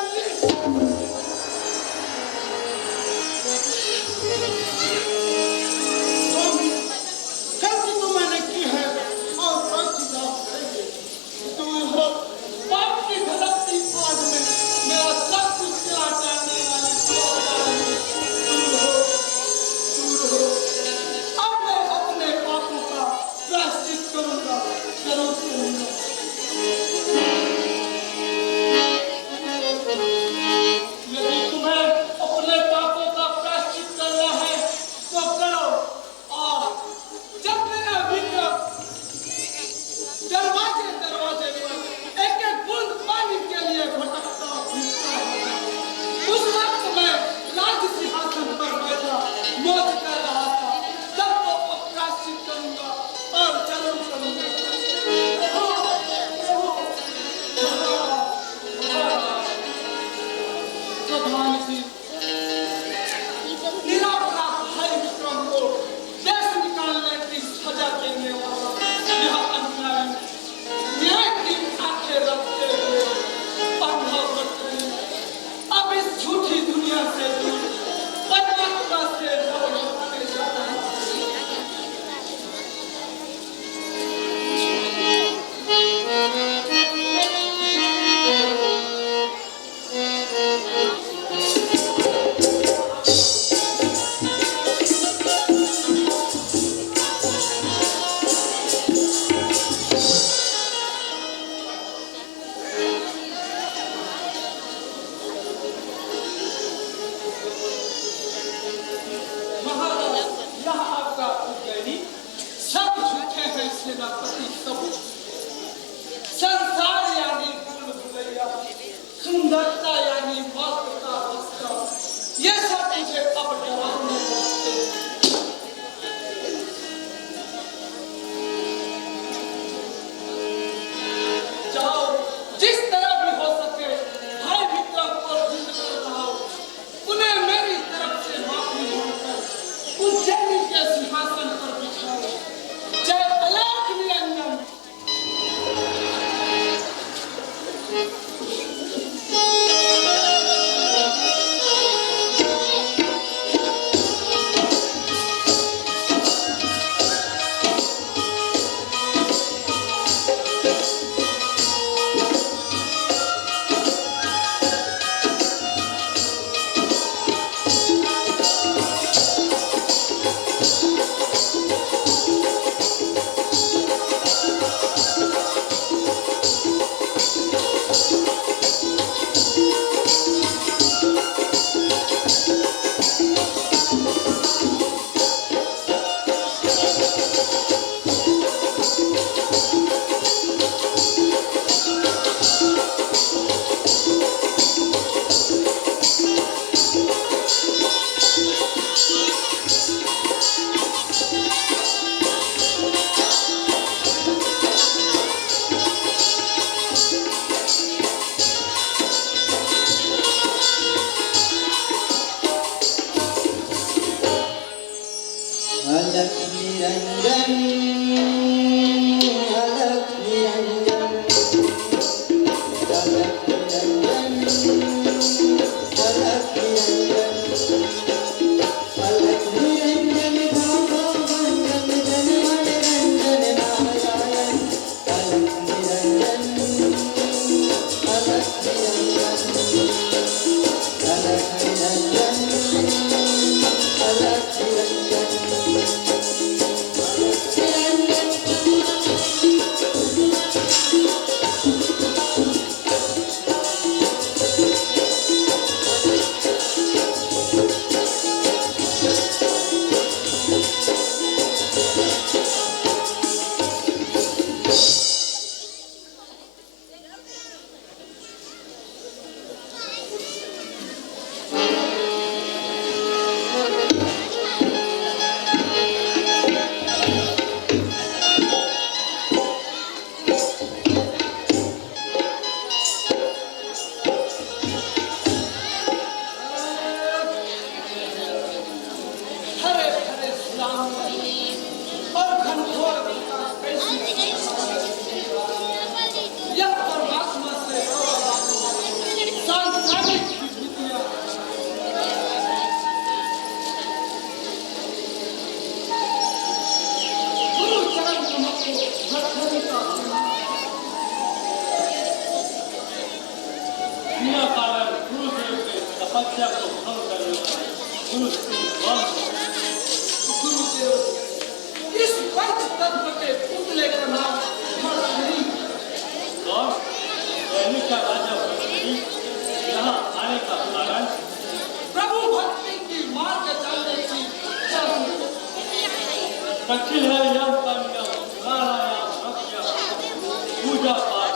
भर्तृहरि का बिना कारण गुरुदेव के तपस्या को भंग करने का गुरुदेव, इस पंच तत्व के पुतले का नाम भर्तृहरि। और दैनिक का राजा भर्तृहरि यहाँ आने का कारण प्रभु भक्ति की मार्ग चलने की इच्छा हुई। कठिन है यम कर्म प्राणायाम भक्त्या पूजा पाठ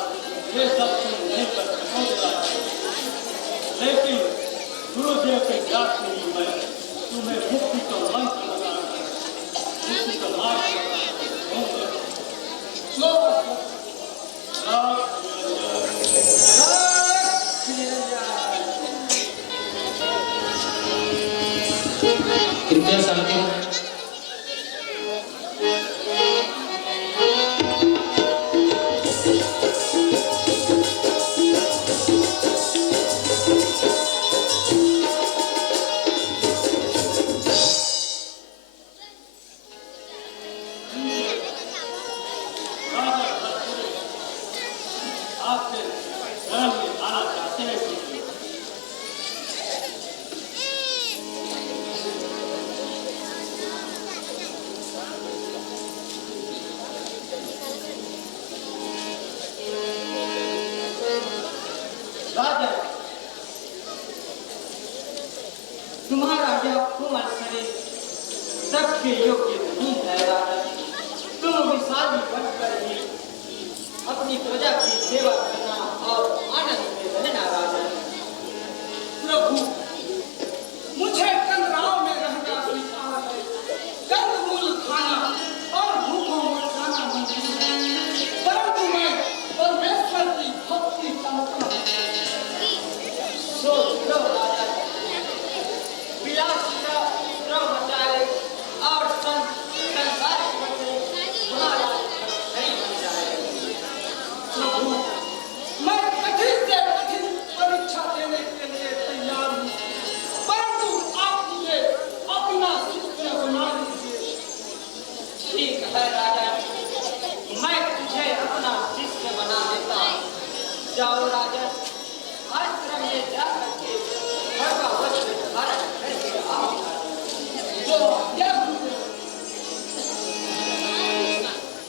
ये सब तुम नहीं कर सकोगे, लेकिन गुरुदेव के साथ में मैं तुम्हें मुक्ति का मंत्र बताऊंगा, मुक्ति का मार्ग बताऊंगा। कृपया शांति हो। आपसे शरण में आना चाहते हैं कि राजा, तुम्हारा यह कोमल शरीर सबके योग्य नहीं है राजा। तुम विशाली बनकर ही अपनी प्रजा की सेवा करना और आनंद में रहना राजा। प्रभु, मुझे कंदराव में रहना स्वीकार है। कंदमूल खाना और भूखों में खाना मंजूर है, परंतु मैं परमेश्वर की भक्ति चाहता हूँ। सोच लो राजा, विलासिता ब्रह्मचारी और संसार के बच्चे तुम्हारा नहीं बन जाएंगे। प्रभु, मैं कठिन से कठिन परीक्षा देने के लिए तैयार हूँ, परंतु आप मुझे अपना शिष्य बना दीजिए। ठीक है राजा, मैं तुझे अपना शिष्य बना देता हूँ। जाओ राजा, आश्रम में जा करके घर का वस्त्र धारण करके आओ। जो क्या गुरुदेव।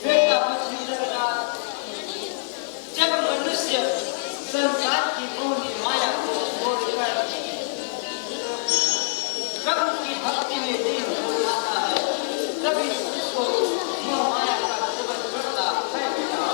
बेटा वसुदेवनाथ, जब मनुष्य संसार की पूरी माया को छोड़कर प्रभु की भक्ति में लीन हो जाता है, तभी उसको मोह माया का सेवन करता है बेटा।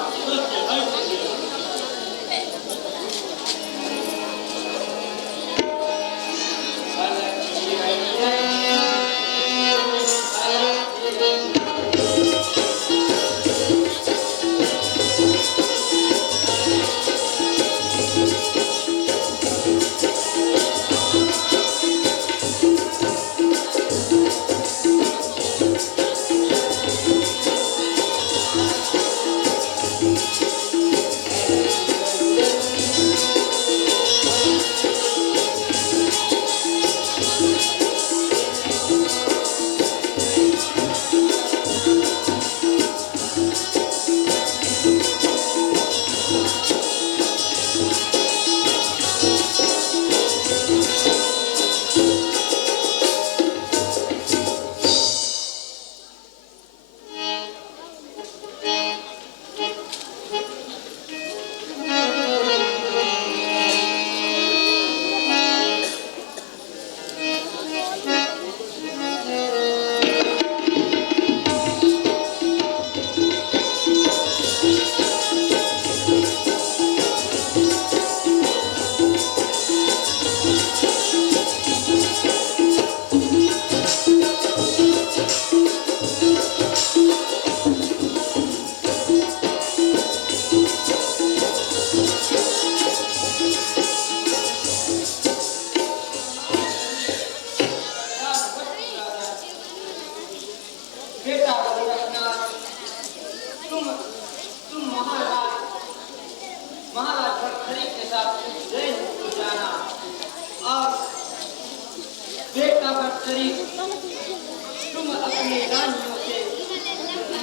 तुम अपने रानियों से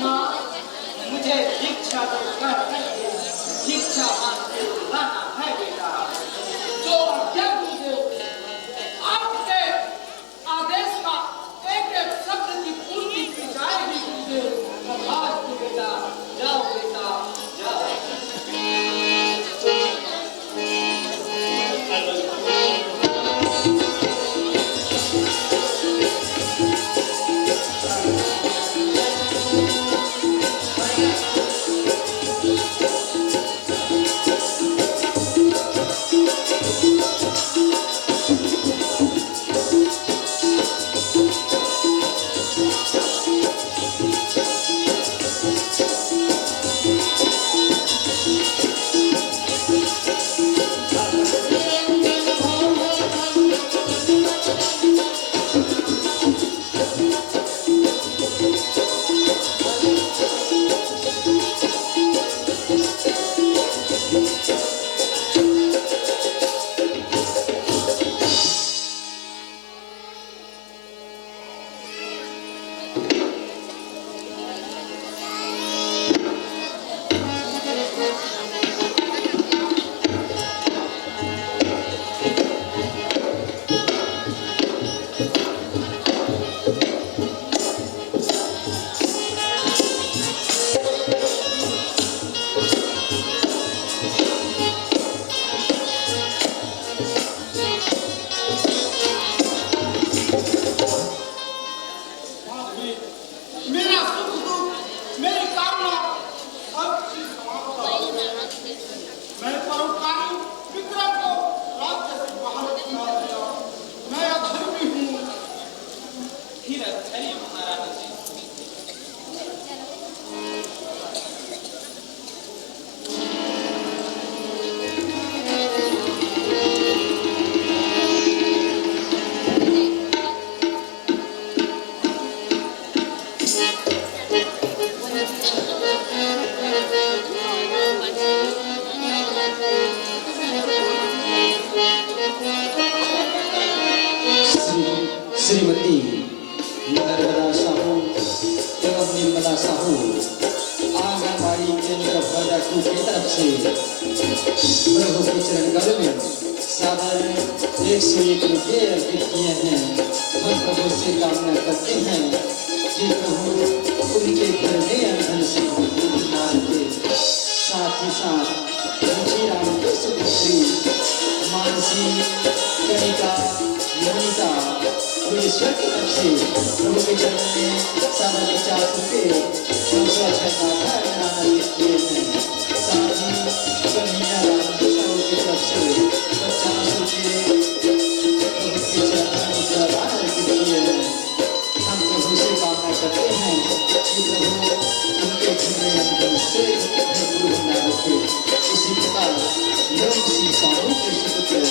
माँ मुझे दीक्षा बापू की तरफ से प्रभु के चरण कमल में साधारण 101 रुपये अर्पित किए हैं। हम प्रभु से कामना करते हैं कि प्रभु उनके घर में अंधन से ना रखे। साथ ही साथ रुचि राम के सुपुत्री मानसी कनिका मोनिका ईश्वर की तरफ से प्रभु के चरण में साधा 50 रुपये किए हैं। साथ ही कन्हैया राम की तरफ से 50 रुपये प्रभु के चरण में मुद्रादान अर्पित किए हैं। हम प्रभु से कामना करते हैं कि प्रभु उनके घर में अंधन से भरपूर बना रखे। इसी प्रकार योग सिंह साहू के सुपुत्र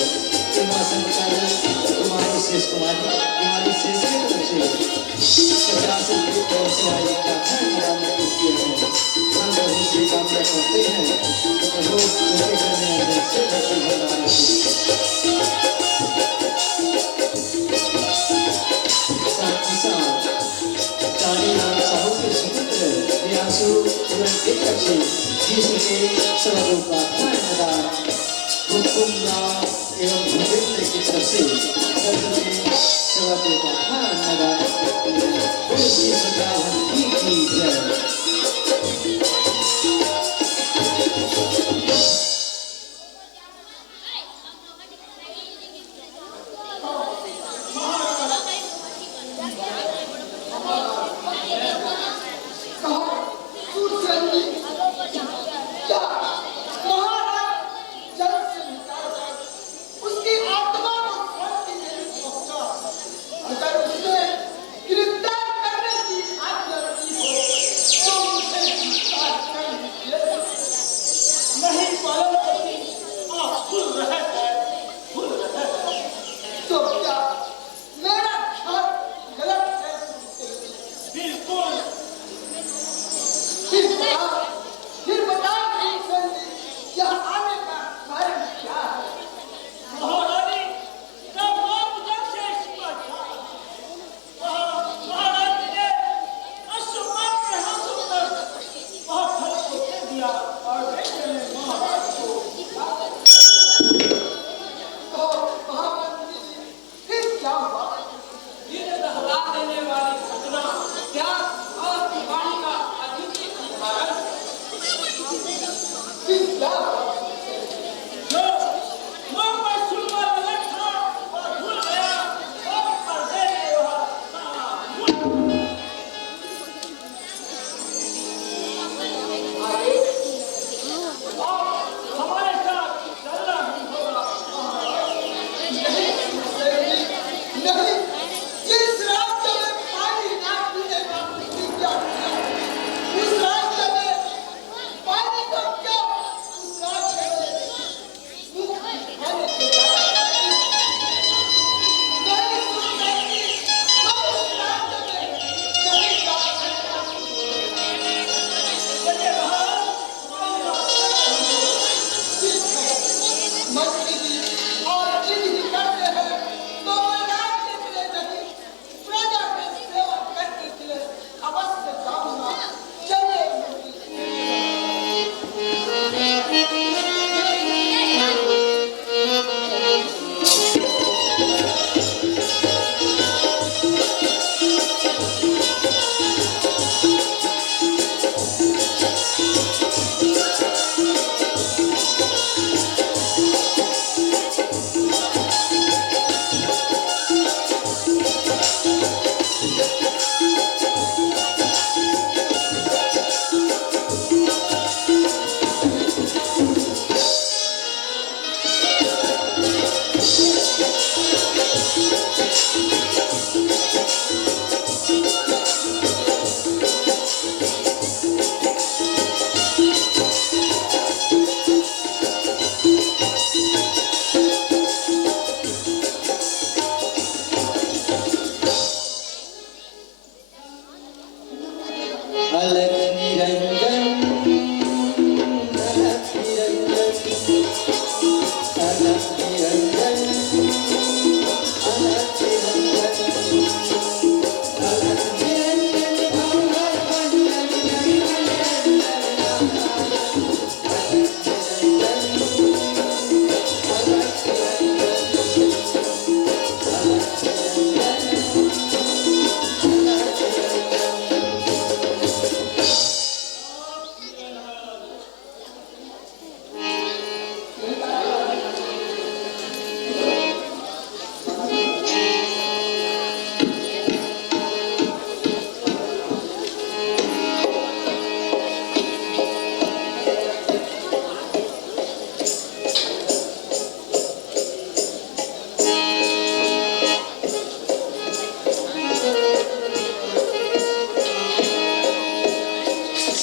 कुमारी शेष कुमारी शेष की तरफ से 50 रुपये और सवारी का धन किए हैं। हम प्रभु से कामना करते हैं कि प्रभु उनके घर में अंदर से भरपूर बना रखे। साथ ही साथ चाणी राम साहू के सुपुत्र प्रियांशु की तरफ से 20 रुपये सवा का धन हुकुम राम एवं भूपेंद्र की तरफ से 10 रुपये सवा का धन बोलिए सदा भक्ति की जय।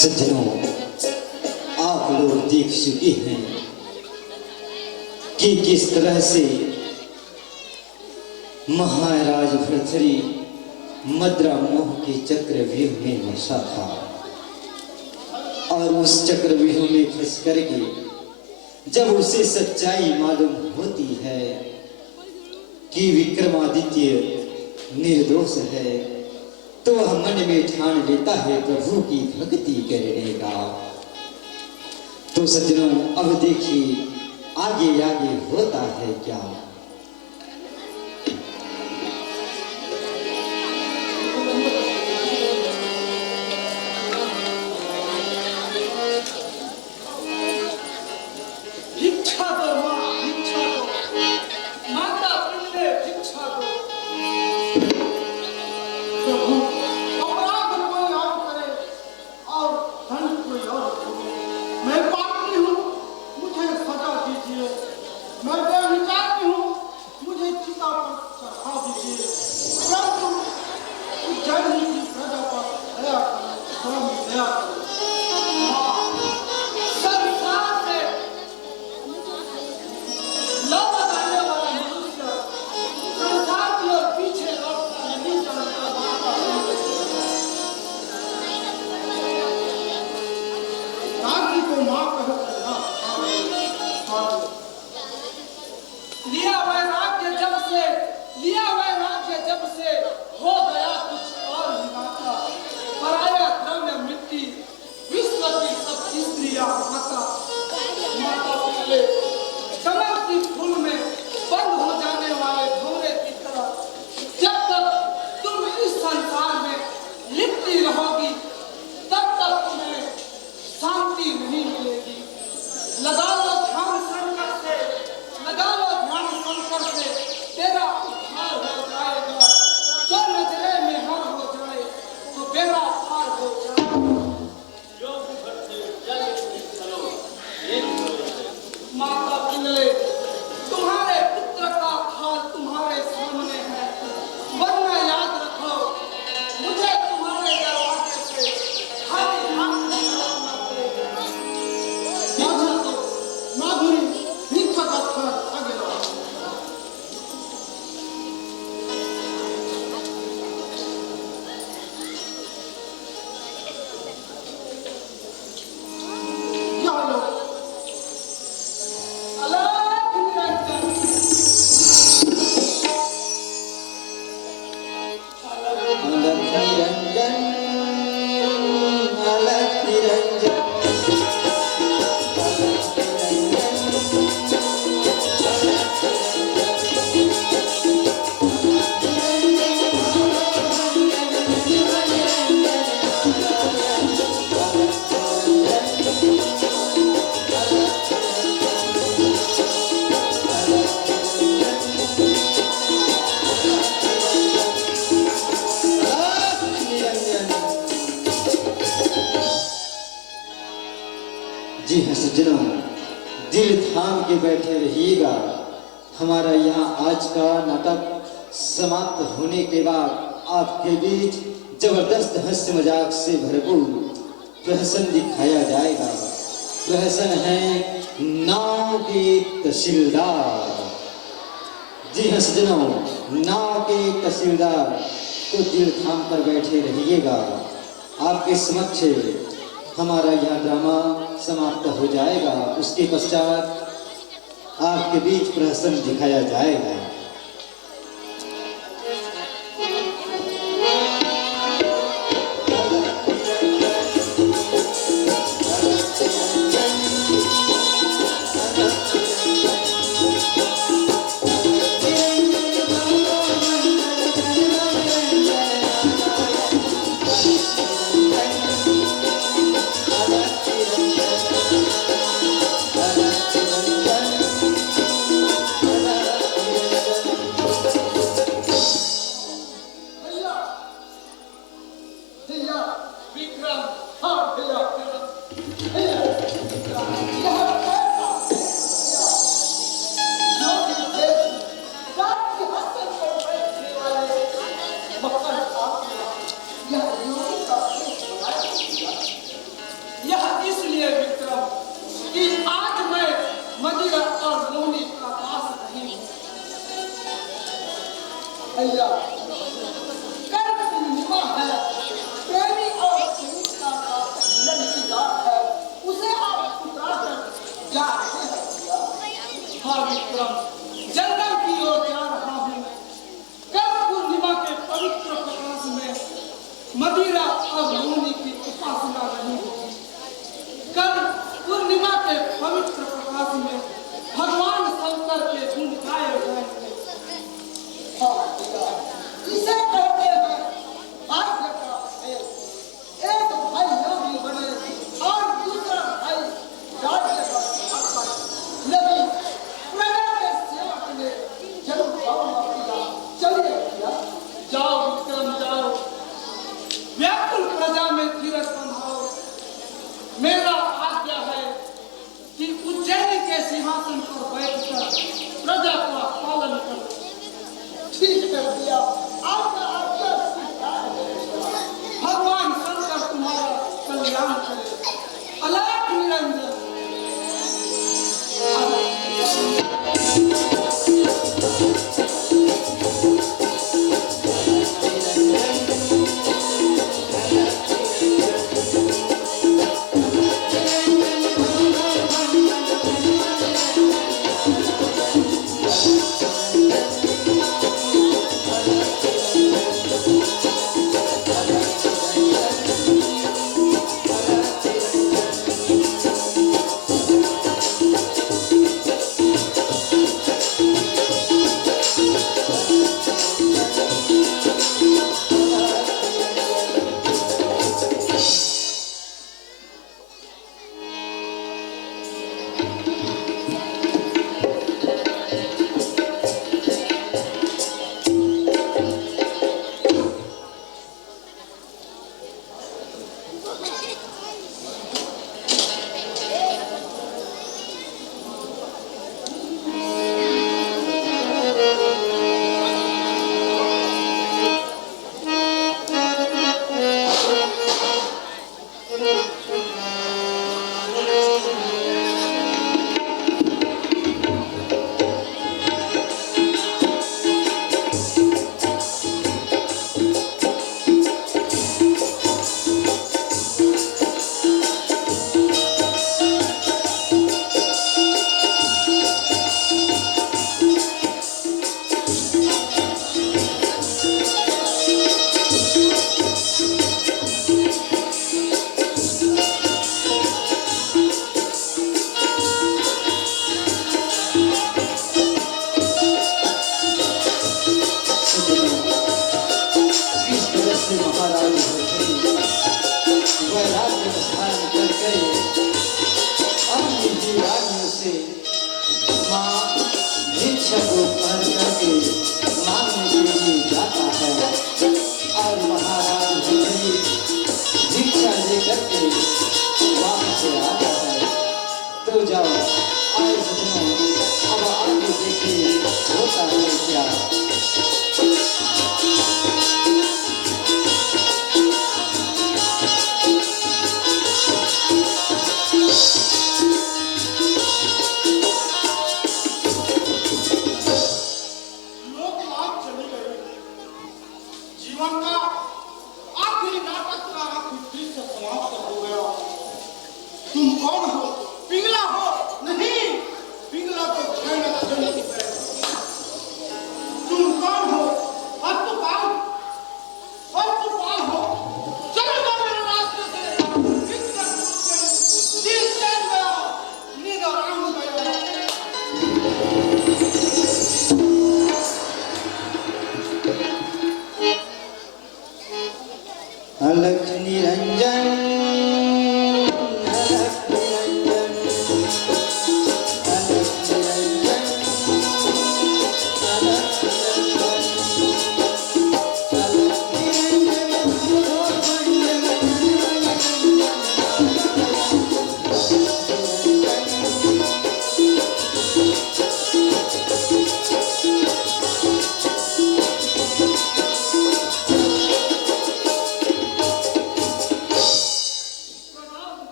सज्जनों, आप लोग देख चुके हैं कि किस तरह से महाराज भर्तृहरि मद्रा मोह के चक्रव्यूह में फंसा था और उस चक्रव्यूह में फंस करके जब उसे सच्चाई मालूम होती है कि विक्रमादित्य निर्दोष है, तो वह मन में ठान लेता है प्रभु की भक्ति करने का। तो सज्जनों, अब देखिए आगे आगे होता है क्या। भिक्षा दो माँ, भिक्षा दो, माता पिंडे भिक्षा दो। प्रभु, अपराध कोई और करे और दंड कोई और भोगे। मैं पापी हूँ, मुझे सजा दीजिए। मैं बेविचारी हूँ, मुझे चिता पर चढ़ा दीजिए। प्रभु, उज्जैन की प्रजा पर दया करो, स्वामी दया करो। संसार से लौट आने वाला मनुष्य संसार की ओर पीछे लौटता नहीं जानता। राज्य को माँ कहकर ना स्वामी। लिया वैराग्य जब से हो गया कुछ और विधाता। पराया द्रव्य मिट्टी, विश्व की सब स्त्रियां माता। माता पिघले कमल की फूल में बंद हो जाने वाले भंवरे की तरह जब तक तुम इस संसार में लिपटी रहोगी, तब तक तुम्हें शांति नहीं मिलेगी। लगा लो ध्यान शंकर से, लगा लो ध्यान शंकर से, तेरा उद्धार हो जाएगा। जो नजरे में हर हो जाए तो बेड़ा पार हो जाएगा। माता पिंगले, तुम्हारे पुत्र का हाल तुम्हारे सामने है, वरना याद रखो मुझे तुम्हारे दरवाजे से खाली हाथ नहीं लौटना पड़ेगा। भिक्षा दो, माधुरी, भिक्षा का फल आगे लो। या लो। अलग निरंजन, अलग निरंजन, अलग निरंजन, जी हाँ सज्जनों, दिल थाम के बैठे रहिएगा। हमारा यहाँ आज का नाटक समाप्त होने के बाद आपके बीच जबरदस्त हंसी मजाक से भरपूर प्रहसन दिखाया जाएगा। प्रहसन है नाव के तहसीलदार। जी हाँ सज्जनों, नाव के तहसीलदार, तो दिल थाम कर बैठे रहिएगा। आपके समक्ष हमारा यह ड्रामा समाप्त हो जाएगा। उसके पश्चात आपके बीच प्रहसन दिखाया जाएगा। जा हाँ विक्रम, जंगल की ओर जा रहा हूँ। कल पूर्णिमा के पवित्र प्रकाश में मदिरा और मोहनी की उपासना नहीं होगी। कल पूर्णिमा के पवित्र प्रकाश में भगवान शंकर के गुण गाए जाएंगे। इसे कहते हैं भाग्य का खेल। एक भाई योगी बने और दूसरा भाई राज्य का स्थापना। लेकिन प्रजा के सेवक ने जरूर किया। चलिए भैया, जाओ विक्रम जाओ, व्याकुल प्रजा में धीरज बंधाओ। मेरा आज्ञा है कि उज्जैन के सिंहासन पर बैठकर प्रजा का पालन करो। ठीक है भैया, आपका आज्ञा स्वीकार है। भगवान शंकर तुम्हारा कल्याण करे। अलाप निरंजन।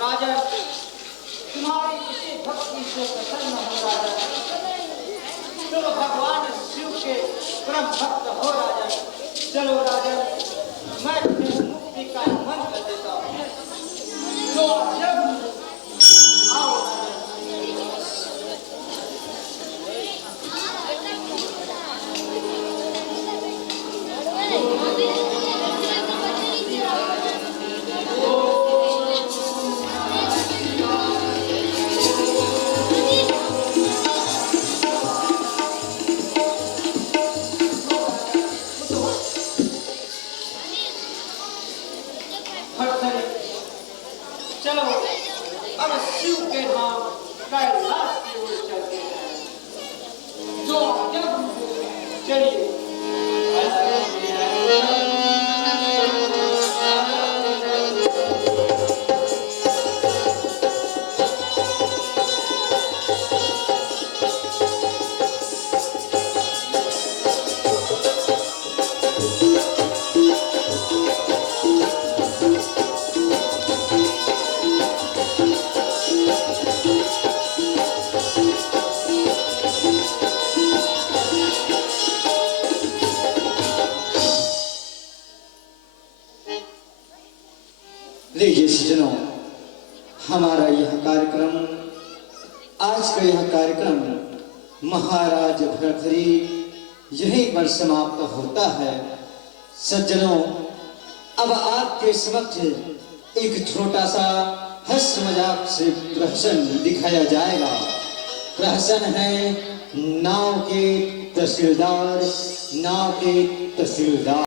राजा तुम्हारी इसी भक्ति से परम भक्त हो राजन। चलो राजन, मैं तुम्हें मुक्ति का मंत्र देता हूँ। तो जब आओ राजन। भर्तरी, चलो अब शिव के धाम कैलाश की ओर चलते हैं। जो जब चलिए। लीजिए सज्जनों, हमारा यह कार्यक्रम, आज का यह कार्यक्रम महाराज भरथरी यहीं पर समाप्त होता है। सज्जनों, अब आपके समक्ष एक छोटा सा हंस मजाक से प्रहसन दिखाया जाएगा। प्रहसन है नाव के तहसीलदार।